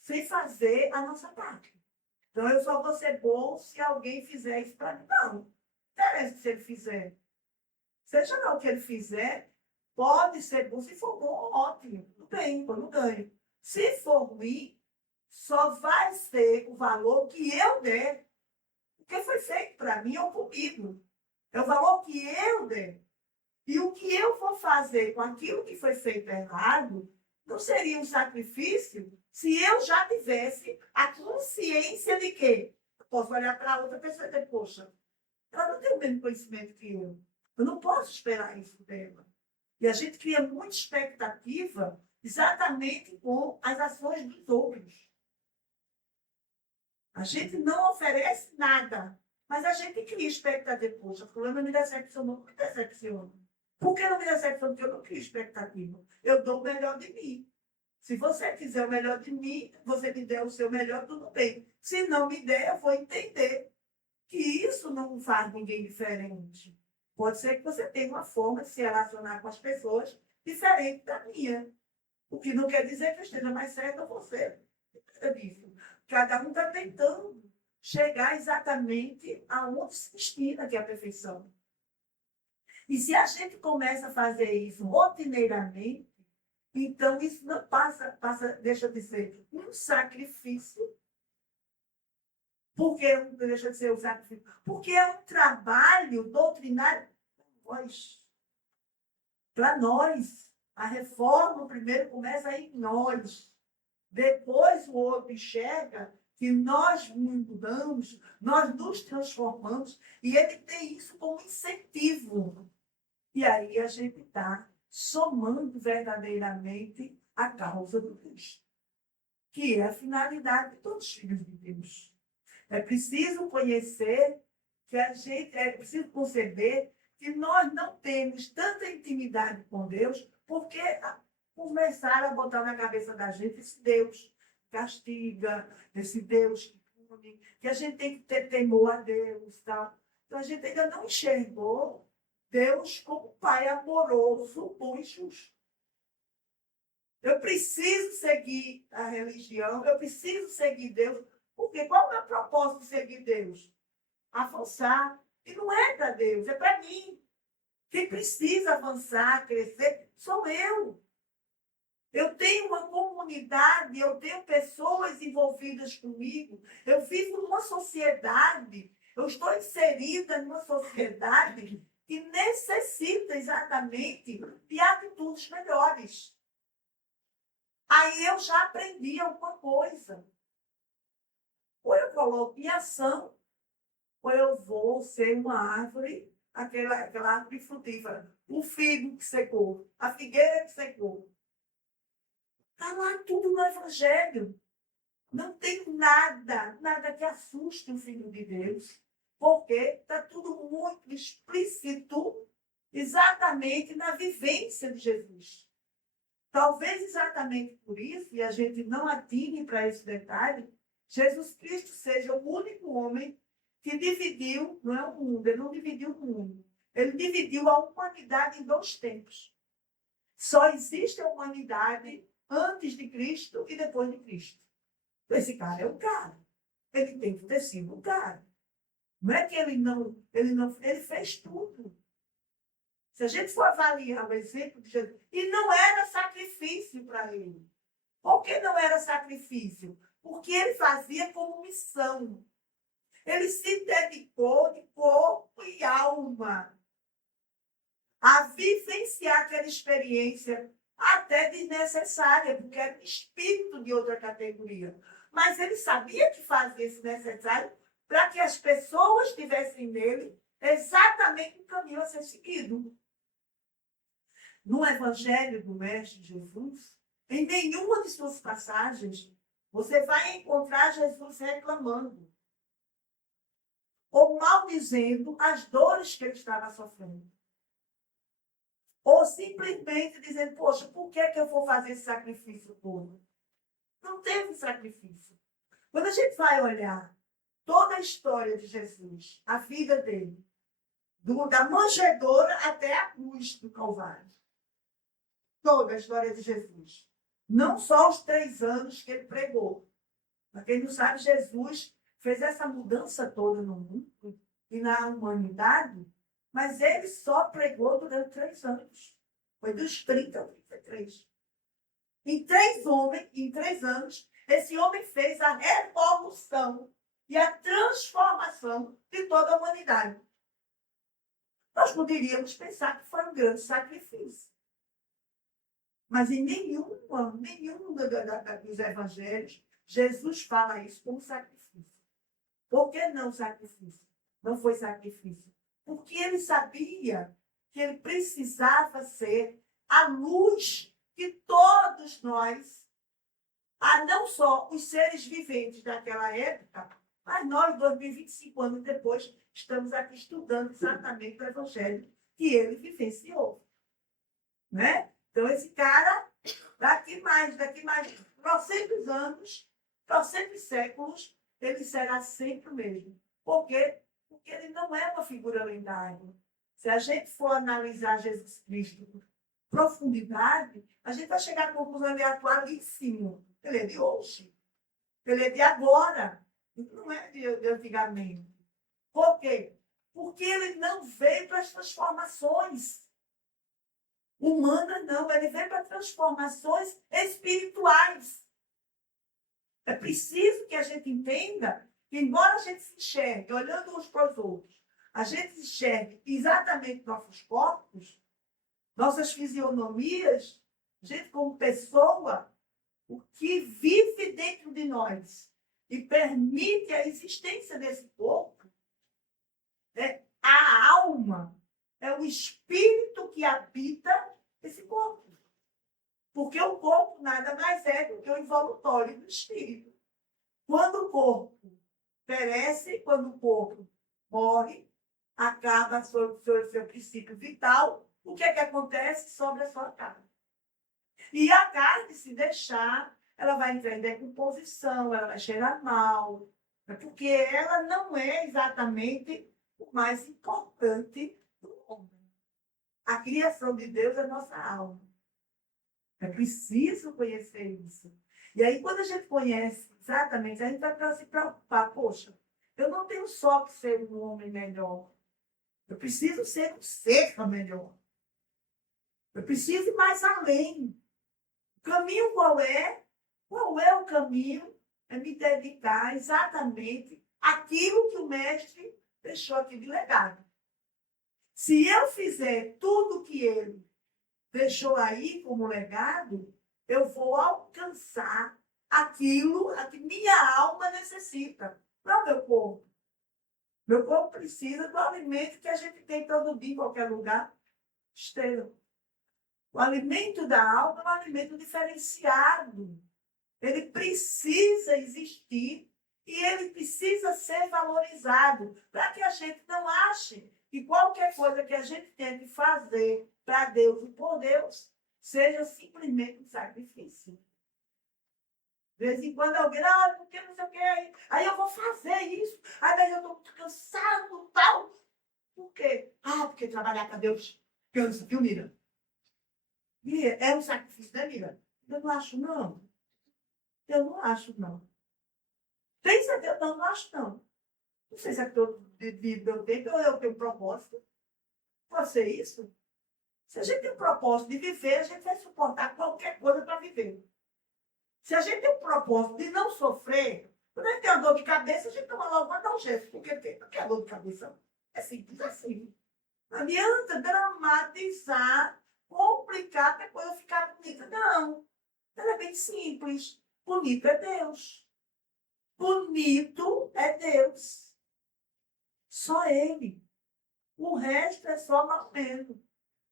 sem fazer a nossa parte. Então, eu só vou ser bom se alguém fizer isso para mim. Não interessa se ele fizer. Seja lá o que ele fizer, pode ser bom. Se for bom, ótimo. Tudo bem, eu não ganho. Se for ruim, só vai ser o valor que eu der. Porque foi feito para mim ou comigo. É o valor que eu der. E o que eu for fazer com aquilo que foi feito errado, não seria um sacrifício se eu já tivesse a consciência de que eu posso olhar para outra pessoa e dizer, poxa, ela não tem o mesmo conhecimento que eu. Eu não posso esperar isso dela. E a gente cria muita expectativa exatamente com as ações dos outros. A gente não oferece nada, mas a gente cria expectativa. Poxa, fulano me decepcionou, me decepciona. Por que não me decepciona? Porque eu não crio expectativa. Eu dou o melhor de mim. Se você quiser o melhor de mim, você me der o seu melhor, tudo bem. Se não me der, eu vou entender. que isso não faz ninguém diferente. Pode ser que você tenha uma forma de se relacionar com as pessoas diferente da minha. O que não quer dizer que eu esteja mais certo ou você. Nada disso. Cada um está tentando chegar exatamente aonde se destina, que é a perfeição. E se a gente começa a fazer isso rotineiramente, então isso não deixa de ser um sacrifício. Por que não deixa de ser um sacrifício? Porque é um trabalho doutrinário para nós. A reforma primeiro começa em nós. Depois o outro enxerga que nós mudamos, nós nos transformamos, e ele tem isso como incentivo. E aí a gente está somando verdadeiramente a causa do Cristo, que é a finalidade de todos os filhos de Deus. É preciso conhecer que é preciso conceber que nós não temos tanta intimidade com Deus, porque começaram a botar na cabeça da gente esse Deus castiga, esse Deus que pune, que a gente tem que ter temor a Deus. Tá? Então a gente ainda não enxergou Deus como Pai amoroso, bom e justo. Eu preciso seguir a religião, eu preciso seguir Deus, porque qual é o meu propósito de seguir Deus? Avançar. E não é para Deus, é para mim. Quem precisa avançar, crescer, sou eu. Eu tenho uma comunidade, eu tenho pessoas envolvidas comigo, eu vivo numa sociedade, eu estou inserida numa sociedade que necessita exatamente de atitudes melhores. Aí eu já aprendi alguma coisa. Ou eu coloco em ação, ou eu vou ser uma árvore, aquela árvore frutífera, o figo que secou, a figueira que secou. Está lá tudo no Evangelho. Não tem nada que assuste o Filho de Deus, porque está tudo muito explícito exatamente na vivência de Jesus. Talvez exatamente por isso, e a gente não atire para esse detalhe, Jesus Cristo seja o único homem que dividiu, não é o mundo, ele não dividiu o mundo, ele dividiu a humanidade em 2 tempos. Só existe a humanidade antes de Cristo e depois de Cristo. Esse cara é um cara. Ele tem que ter sido um cara. Não é que ele fez tudo. Se a gente for avaliar o exemplo de Jesus, e não era sacrifício para ele. Por que não era sacrifício? Porque ele fazia como missão. Ele se dedicou de corpo e alma a vivenciar aquela experiência até desnecessária, porque era um espírito de outra categoria. Mas ele sabia que fazia esse necessário para que as pessoas tivessem nele exatamente o caminho a ser seguido. No Evangelho do Mestre Jesus, em nenhuma de suas passagens, você vai encontrar Jesus reclamando ou maldizendo as dores que ele estava sofrendo. Ou simplesmente dizendo, poxa, por que eu vou fazer esse sacrifício todo? Não teve sacrifício. Quando a gente vai olhar toda a história de Jesus, a vida dele, da manjedoura até a cruz do Calvário, toda a história de Jesus, não só os 3 anos que ele pregou. Para quem não sabe, Jesus fez essa mudança toda no mundo e na humanidade, mas ele só pregou durante 3 anos. Foi dos 30 ao 33. Em 3 anos, esse homem fez a revolução e a transformação de toda a humanidade. Nós poderíamos pensar que foi um grande sacrifício. Mas em nenhum dos evangelhos, Jesus fala isso como sacrifício. Por que não sacrifício? Não foi sacrifício. Porque ele sabia que ele precisava ser a luz que todos nós, não só os seres viventes daquela época, mas nós, 2025 anos depois, estamos aqui estudando exatamente o evangelho que ele vivenciou. Né? Então, esse cara, daqui mais 900 anos, 900 séculos, ele será sempre o mesmo. Porque porque ele não é uma figura lendária. Se a gente for analisar Jesus Cristo com profundidade, a gente vai chegar à conclusão que ele é atualíssimo. Ele é de hoje. Ele é de agora. Não é de antigamente. Por quê? Porque ele não veio para as transformações humanas, não. Ele veio para transformações espirituais. É preciso que a gente entenda que, embora a gente se enxergue, olhando uns para os outros, a gente se enxergue exatamente nossos corpos, nossas fisionomias, a gente como pessoa, o que vive dentro de nós e permite a existência desse corpo, é a alma, é o espírito que habita esse corpo. Porque o corpo nada mais é do que o involutório do espírito. Quando o corpo perece, quando o corpo morre, acaba seu princípio vital, o que é que acontece? Sobre a sua carne. E a carne, se deixar, ela vai entrar em decomposição, ela vai cheirar mal, porque ela não é exatamente o mais importante do homem. A criação de Deus é a nossa alma. É preciso conhecer isso. E aí, quando a gente conhece exatamente, a gente vai se preocupar. Poxa, eu não tenho só que ser um homem melhor. Eu preciso ser um ser melhor. Eu preciso ir mais além. O caminho qual é? Qual é o caminho? É me dedicar exatamente àquilo que o mestre deixou aqui de legado. Se eu fizer tudo o que ele deixou aí como legado, eu vou alcançar aquilo a que minha alma necessita. Não meu corpo. Meu corpo precisa do alimento que a gente tem todo dia em qualquer lugar. Esteira. O alimento da alma é um alimento diferenciado. Ele precisa existir e ele precisa ser valorizado para que a gente não ache que qualquer coisa que a gente tem que fazer para Deus e por Deus seja simplesmente um sacrifício. De vez em quando alguém, porque não sei o que aí eu vou fazer isso, aí eu estou muito cansado, tal. Por quê? Porque trabalhar para Deus cansa, viu, Mira? É um sacrifício, né, Mira? Eu não acho, não. Eu não acho, não. Tem certeza? Não acho, não. Não sei se é que eu tenho ou eu tenho um propósito. Pode ser isso? Se a gente tem um propósito de viver, a gente vai suportar qualquer coisa para viver. Se a gente tem um propósito de não sofrer, quando a gente tem uma dor de cabeça, a gente toma logo uma analgésico, porque tem a dor de cabeça. É simples assim. Não adianta dramatizar, complicar para a coisa ficar bonita. Não. Ela é bem simples. Bonito é Deus. Bonito é Deus. Só Ele. O resto é só mal menos.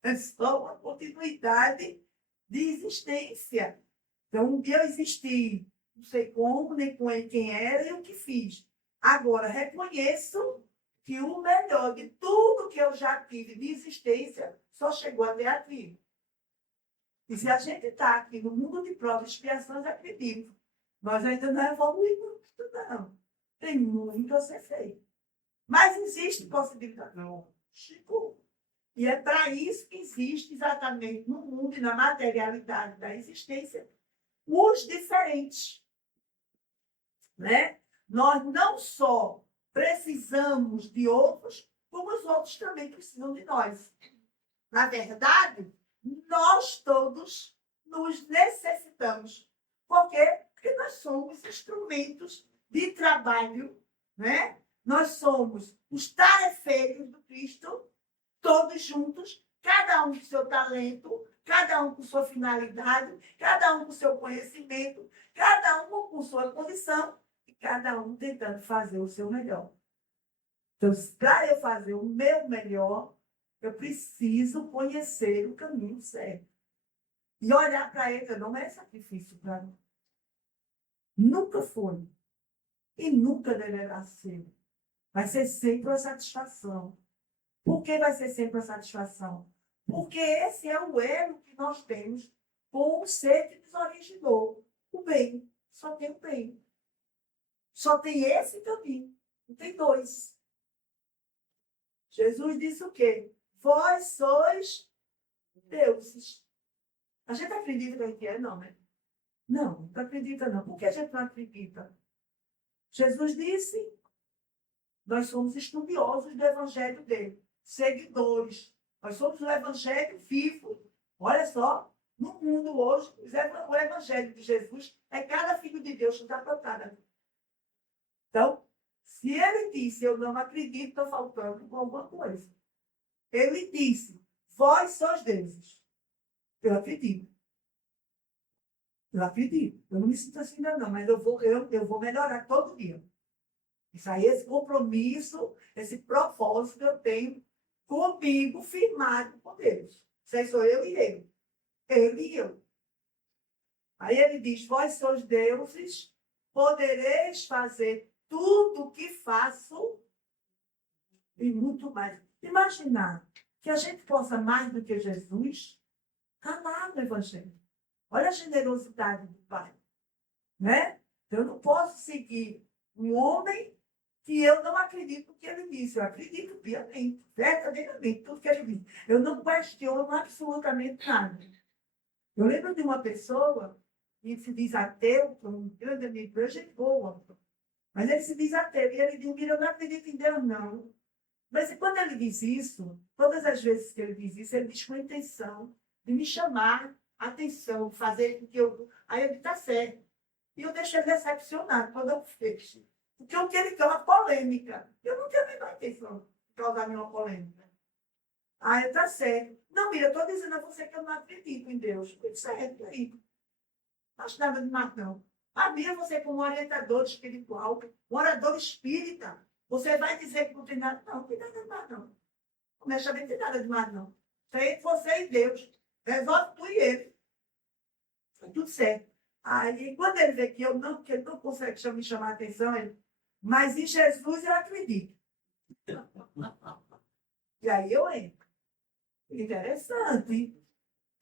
É só uma continuidade de existência. Então, um dia eu existi, não sei como, nem com quem era e o que fiz. Agora, reconheço que o melhor de tudo que eu já tive de existência só chegou até aqui. E se a gente está aqui no mundo de provas e expiações, acredito, nós ainda não evoluímos muito, não. Tem muito a ser feito. Mas existe possibilidade. Não, Chico. E é para isso que existe exatamente no mundo e na materialidade da existência os diferentes. Né? Nós não só precisamos de outros, como os outros também precisam de nós. Na verdade, nós todos nos necessitamos. Por quê? Porque nós somos instrumentos de trabalho, né? Nós somos os tarefeiros do Cristo, todos juntos, cada um com seu talento, cada um com sua finalidade, cada um com seu conhecimento, cada um com sua condição, e cada um tentando fazer o seu melhor. Então, para eu fazer o meu melhor, eu preciso conhecer o caminho certo. E olhar para ele não é sacrifício para mim. Nunca foi. E nunca deverá ser. Vai ser sempre uma satisfação. Por que vai ser sempre uma satisfação? Porque esse é o elo que nós temos com o ser que nos originou. O bem. Só tem o bem. Só tem esse caminho. Não tem dois. Jesus disse o quê? Vós sois deuses. A gente acredita que é, não, né? Não acredita não. Por que a gente não acredita? Jesus disse, nós somos estudiosos do evangelho dele, seguidores. Nós somos o evangelho vivo. Olha só, no mundo hoje, o evangelho de Jesus é cada filho de Deus que está plantado. Então, se ele disse, eu não acredito, estou faltando com alguma coisa. Ele disse, vós sois deuses. Eu acredito. Eu acredito. Eu não me sinto assim ainda não, mas eu vou melhorar todo dia. Isso aí, esse compromisso, esse propósito que eu tenho comigo, firmado com Deus. Isso aí sou eu e ele. Ele e eu. Aí ele diz, vós sois deuses, podereis fazer tudo o que faço e muito mais. Imaginar que a gente possa mais do que Jesus, amar no Evangelho. Olha a generosidade do Pai. Né? Eu não posso seguir um homem que eu não acredito no que ele disse. Eu acredito piamente, verdadeiramente, tudo que ele disse. Eu não questiono absolutamente nada. Eu lembro de uma pessoa que se diz ateu, que é um grande amigo meu, gente boa, mas ele se diz ateu. E ele diz, eu não acredito em Deus, não. Mas quando ele diz isso, todas as vezes que ele diz isso, ele diz com a intenção de me chamar a atenção, fazer com que eu... Aí eu digo, está certo. E eu deixei ele decepcionado quando eu fiz. Porque o que ele quer é uma polêmica. Eu não tenho a menor intenção de causar nenhuma polêmica. Aí está certo. Não, Mira, eu estou dizendo a você que eu não acredito em Deus. Eu disse, certo, aí. Não acho nada de mais, não. A Mira, você como orientador espiritual, um orador espírita, você vai dizer que não tem nada. Não, não tem nada de mais, não. Não mexe a tem nada de mais, não. Isso aí é você e Deus. Resolve tu e ele. Foi tudo certo. Aí, quando ele vê que ele não consegue me chamar a atenção, ele, mas em Jesus eu acredito. E aí eu entro. Interessante.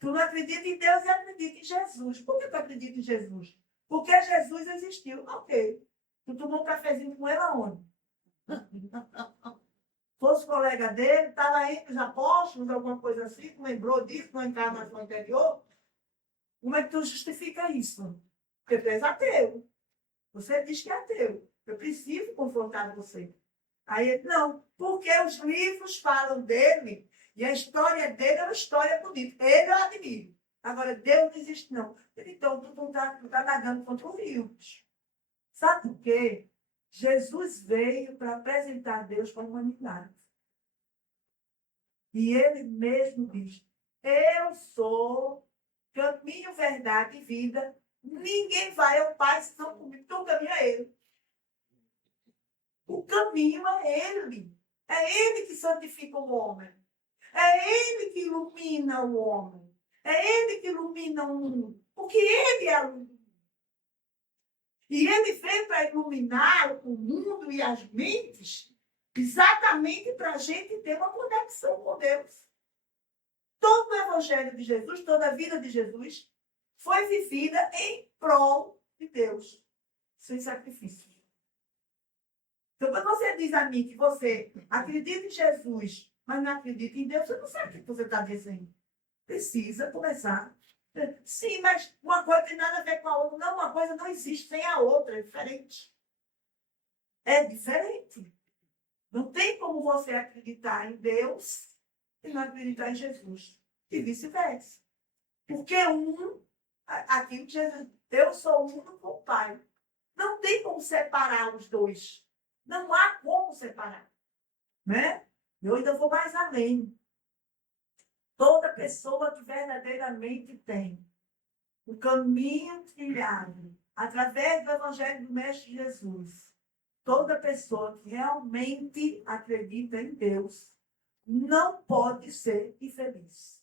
Tu não acredita em Deus e acredita em Jesus. Por que tu acredita em Jesus? Porque Jesus existiu. Ok. Tu tomou um cafezinho com ele aonde? Fosse colega dele, estava entre os apóstolos, alguma coisa assim, não lembrou disso na encarnação anterior. Como é que tu justifica isso? Porque tu és ateu. Você diz que é ateu. Eu preciso confrontar você. Aí ele, não, porque os livros falam dele e a história dele é uma história bonita. Ele eu admiro. Agora, Deus não existe, não. Então, tu não está nadando contra o rio. Sabe por quê? Jesus veio para apresentar Deus para a humanidade. E ele mesmo diz, eu sou caminho, verdade e vida. Ninguém vai ao Pai senão comigo. Então, o caminho é ele. O caminho é ele. É ele que santifica o homem. É ele que ilumina o homem. É ele que ilumina o mundo. Porque ele é a luz. E ele veio para iluminar o mundo e as mentes exatamente para a gente ter uma conexão com Deus. Todo o evangelho de Jesus, toda a vida de Jesus, foi vivida em prol de Deus, sem sacrifício. Então, quando você diz a mim que você acredita em Jesus, mas não acredita em Deus, você não sabe o que você está dizendo. Precisa começar. Sim, mas uma coisa tem nada a ver com a outra. Não, uma coisa não existe sem a outra, é diferente. É diferente. Não tem como você acreditar em Deus e não acreditar em Jesus. E vice-versa. Porque aquilo que Jesus, eu sou uno com o Pai. Não tem como separar os dois. Não há como separar. Né? Eu ainda vou mais além. Toda pessoa que verdadeiramente tem o caminho trilhado através do Evangelho do Mestre Jesus, toda pessoa que realmente acredita em Deus não pode ser infeliz.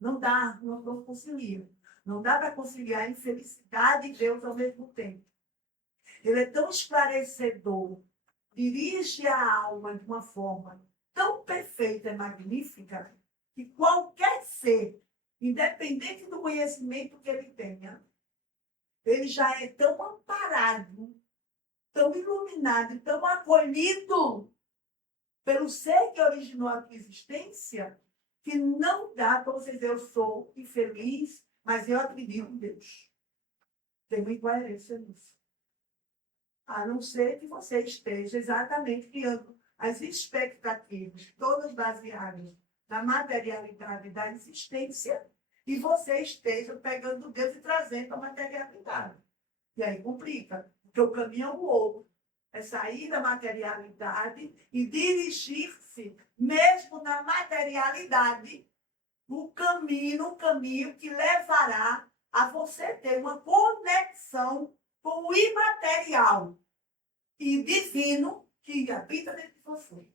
Não dá, não concilia. Não dá para conciliar a infelicidade e Deus ao mesmo tempo. Ele é tão esclarecedor, dirige a alma de uma forma tão perfeita e magnífica, que qualquer ser, independente do conhecimento que ele tenha, ele já é tão amparado, tão iluminado, tão acolhido, pelo ser que originou a tua existência, que não dá para você dizer eu sou infeliz, mas eu acredito em Deus. Tem muita coerência nisso. A não ser que você esteja exatamente criando as expectativas, todas baseadas na materialidade da existência, e você esteja pegando Deus e trazendo a materialidade. E aí complica, porque o caminho é o outro. É sair da materialidade e dirigir-se, mesmo na materialidade, no caminho que levará a você ter uma conexão com o imaterial e divino que habita dentro de você.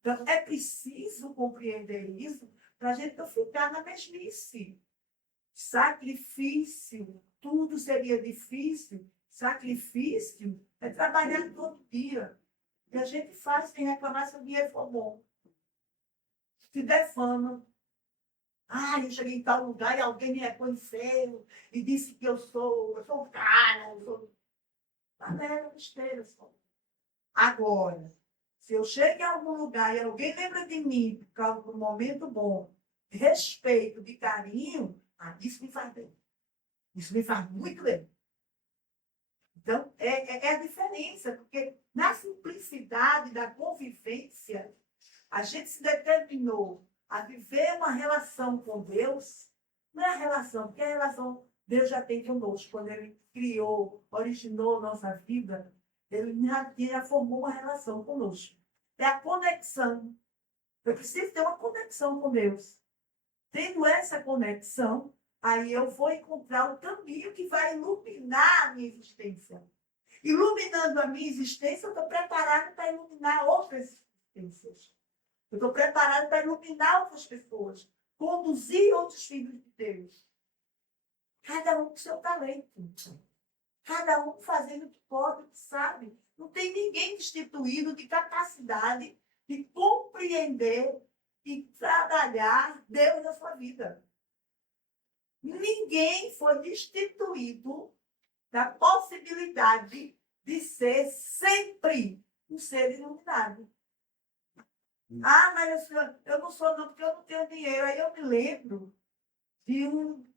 Então, é preciso compreender isso para a gente não ficar na mesmice. Sacrifício, tudo seria difícil. Sacrifício é trabalhar todo dia. E a gente faz sem reclamar se o dinheiro for bom. Se der fama. Ah, eu cheguei em tal lugar e alguém me reconheceu e disse que eu sou um cara, eu sou... Galera, besteira só. Agora, se eu chego em algum lugar e alguém lembra de mim por causa de um momento bom, de respeito, de carinho, isso me faz bem. Isso me faz muito bem. Então, é a diferença, porque na simplicidade da convivência, a gente se determinou a viver uma relação com Deus, não é a relação, porque a relação Deus já tem conosco. Quando Ele criou, originou nossa vida, Ele já formou uma relação conosco. É a conexão. Eu preciso ter uma conexão com Deus. Tendo essa conexão, aí eu vou encontrar o caminho que vai iluminar a minha existência. Iluminando a minha existência, eu estou preparado para iluminar outras existências. Eu estou preparado para iluminar outras pessoas, conduzir outros filhos de Deus. Cada um com seu talento. Cada um fazendo o que pode, o que sabe. Não tem ninguém destituído de capacidade de compreender e trabalhar Deus na sua vida. Ninguém foi destituído da possibilidade de ser sempre um ser iluminado. Ah, mas eu não sou não, porque eu não tenho dinheiro. Aí eu me lembro de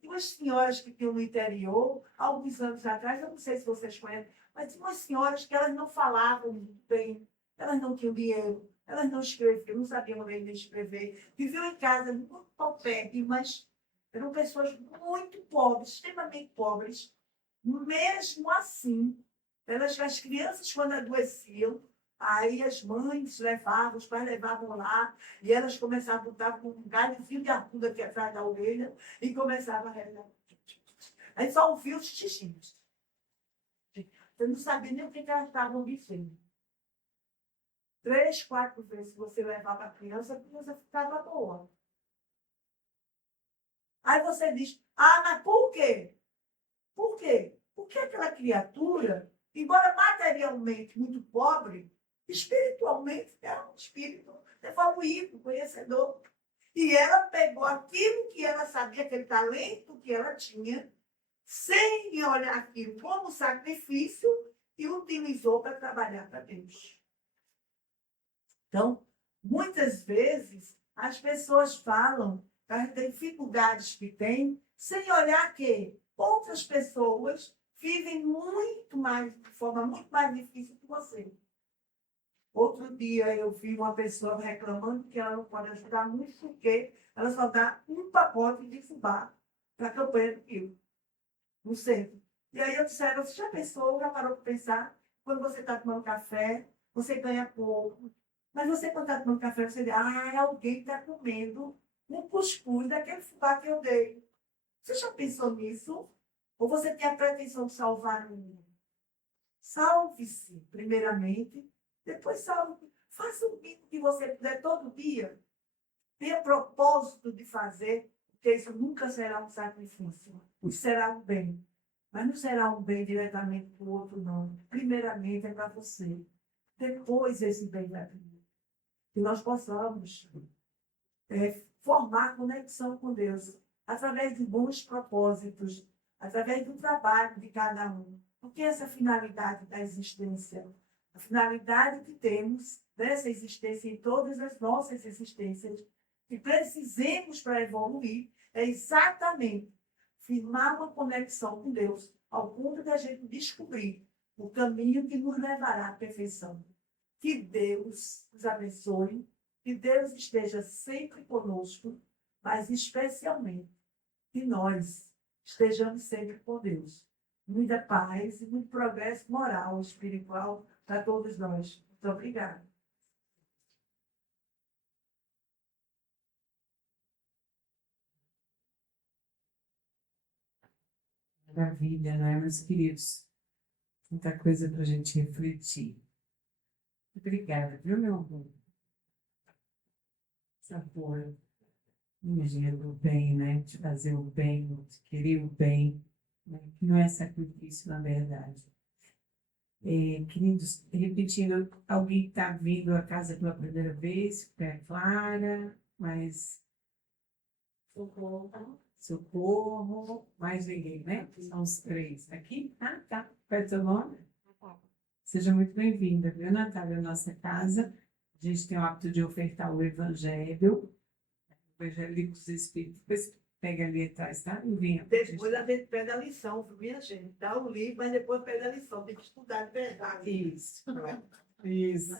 umas senhoras que tinham no interior, há alguns anos atrás, eu não sei se vocês conhecem, mas tinha umas senhoras que elas não falavam muito bem, elas não tinham dinheiro, elas não escreviam, não sabiam ler nem escrever, viviam em casa muito paupérrimas, eram pessoas muito pobres, extremamente pobres. Mesmo assim, as crianças, quando adoeciam, aí as mães levavam, os pais levavam lá, e elas começavam a botar com um galhozinho de arruda aqui atrás da orelha, e começavam a rezar. Aí só ouvia os xixis. Eu não sabia nem o que elas estavam dizendo. 3, 4 vezes que você levava a criança ficava boa. Aí você diz, mas por quê? Por quê? Porque aquela criatura, embora materialmente muito pobre, espiritualmente era um espírito evoluído, conhecedor. E ela pegou aquilo que ela sabia, aquele talento que ela tinha, sem olhar aquilo como sacrifício, e utilizou para trabalhar para Deus. Então, muitas vezes, as pessoas falam das dificuldades que têm, sem olhar que outras pessoas vivem muito mais, de forma muito mais difícil que você. Outro dia eu vi uma pessoa reclamando que ela não pode ajudar muito porque ela só dá um pacote de fubá para a campanha do Rio, no centro. E aí eu disse, você já pensou, já parou para pensar, quando você está tomando café, você ganha pouco. Mas você, quando está tomando café, você diz, alguém está comendo um cuscuz daquele fubá que eu dei. Você já pensou nisso? Ou você tem a pretensão de salvar o mundo? Salve-se, primeiramente, depois salve. Faça o mínimo que você puder todo dia. Tenha propósito de fazer, porque isso nunca será um sacrifício. Isso será um bem. Mas não será um bem diretamente para o outro, não. Primeiramente é para você. Depois esse bem vai vir. Que nós possamos formar conexão com Deus através de bons propósitos, através do trabalho de cada um. Porque essa finalidade da existência A finalidade que temos dessa existência em todas as nossas existências, que precisemos para evoluir, é exatamente firmar uma conexão com Deus, ao ponto de a gente descobrir o caminho que nos levará à perfeição. Que Deus nos abençoe, que Deus esteja sempre conosco, mas especialmente que nós estejamos sempre com Deus. Muita paz e muito progresso moral e espiritual para todos nós. Muito obrigada. Maravilha, não é, meus queridos? Muita coisa para a gente refletir. Obrigada, viu, meu amor? Essa porra, energia do bem, né? De fazer o bem, de querer o bem, né? Que não é sacrifício, na verdade. Queridos, repetindo, alguém está vindo à casa pela primeira vez, que é a Clara, mas socorro, mais ninguém, né? São os três aqui. Ah, tá. Qual é o seu nome? Seja muito bem-vinda, viu, Natália, à nossa casa. A gente tem o hábito de ofertar o Evangelho dos Espíritos. Depois pega ali atrás, tá? E vem. Depois a gente pega a lição, minha gente. Dá o livro, mas depois pega a lição. Tem que estudar de verdade. Isso. Isso.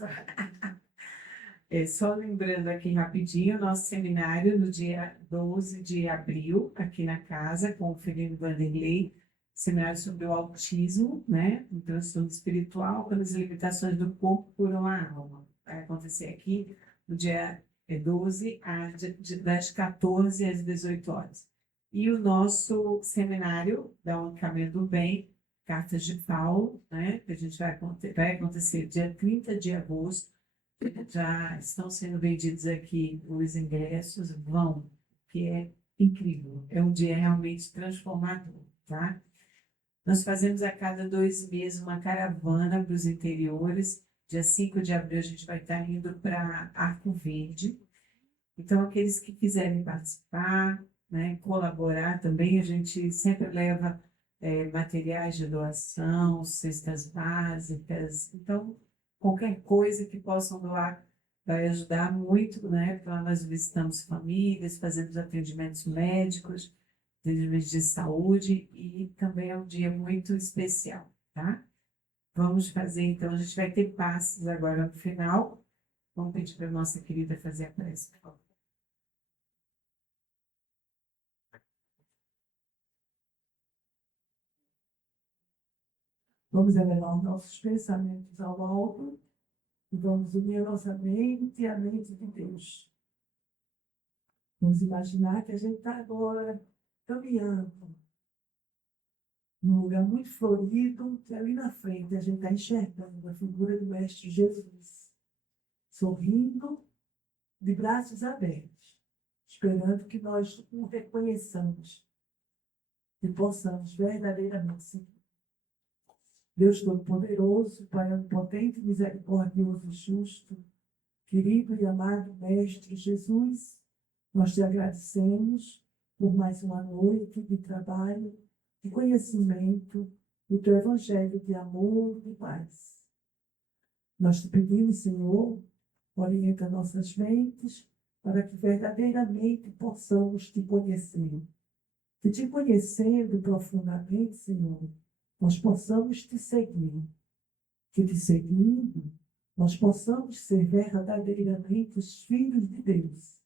Só lembrando aqui rapidinho, nosso seminário no dia 12 de abril, aqui na casa, com o Felipe Vanderlei, seminário sobre o autismo, né? Um transtorno espiritual pelas limitações do corpo por uma alma. Vai acontecer aqui no dia 12, das 14 às 18 horas. E o nosso seminário da Um Caminho do Bem, Cartas de Paulo, né? Que a gente vai acontecer dia 30 de agosto. Já estão sendo vendidos aqui os ingressos, vão, que é incrível. É um dia realmente transformador, tá? Nós fazemos a cada 2 meses uma caravana para os interiores. Dia 5 de abril a gente vai estar indo para Arco Verde. Então, aqueles que quiserem participar, né, colaborar também, a gente sempre leva materiais de doação, cestas básicas. Então, qualquer coisa que possam doar vai ajudar muito, né? Porque lá nós visitamos famílias, fazemos atendimentos médicos, atendimentos de saúde e também é um dia muito especial, tá? Vamos fazer, então, a gente vai ter passes agora no final. Vamos pedir para a nossa querida fazer a prece, por favor. Vamos elevar os nossos pensamentos ao alto e vamos unir a nossa mente e a mente de Deus. Vamos imaginar que a gente está agora caminhando num lugar muito florido, que ali na frente a gente está enxergando a figura do Mestre Jesus, sorrindo, de braços abertos, esperando que nós o reconheçamos e possamos verdadeiramente seguir. Deus Todo-Poderoso, Pai Onipotente, misericordioso e justo, querido e amado Mestre Jesus, nós te agradecemos por mais uma noite de trabalho, de conhecimento do teu Evangelho de amor e de paz. Nós te pedimos, Senhor, orienta nossas mentes para que verdadeiramente possamos te conhecer. Que te conhecendo profundamente, Senhor, nós possamos te seguir. Que te seguindo, nós possamos ser verdadeiramente os filhos de Deus.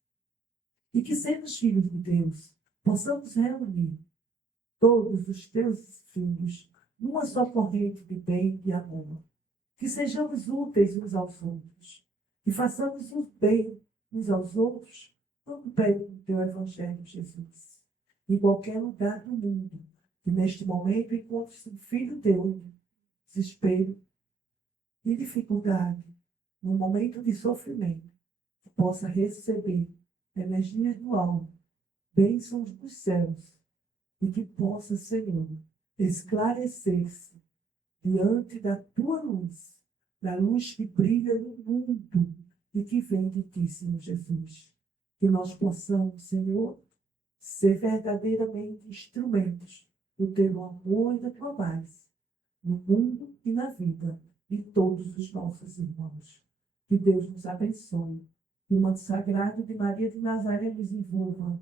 E que, sendo os filhos de Deus, possamos reunir todos os teus filhos numa só corrente de bem e de amor. Que sejamos úteis uns aos outros. Que façamos o bem uns aos outros, como pede o teu Evangelho, Jesus. Em qualquer lugar do mundo, que neste momento encontre-se um filho teu, desespero e dificuldade, num momento de sofrimento, que possa receber energias do alto, bênçãos dos céus, e que possa, Senhor, esclarecer-se diante da tua luz, da luz que brilha no mundo e que vem de ti, Senhor Jesus. Que nós possamos, Senhor, ser verdadeiramente instrumentos do teu amor e da tua paz, no mundo e na vida, e todos os nossos irmãos. Que Deus nos abençoe. Que o manto sagrado de Maria de Nazaré nos envolva.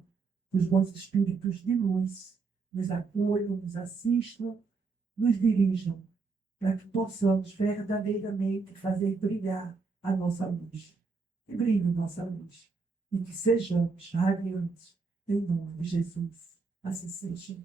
Que os bons espíritos de luz nos acolham, nos assistam, nos dirijam, para que possamos verdadeiramente fazer brilhar a nossa luz. Que brilhe nossa luz. E que sejamos radiantes em nome de Jesus. Assim seja.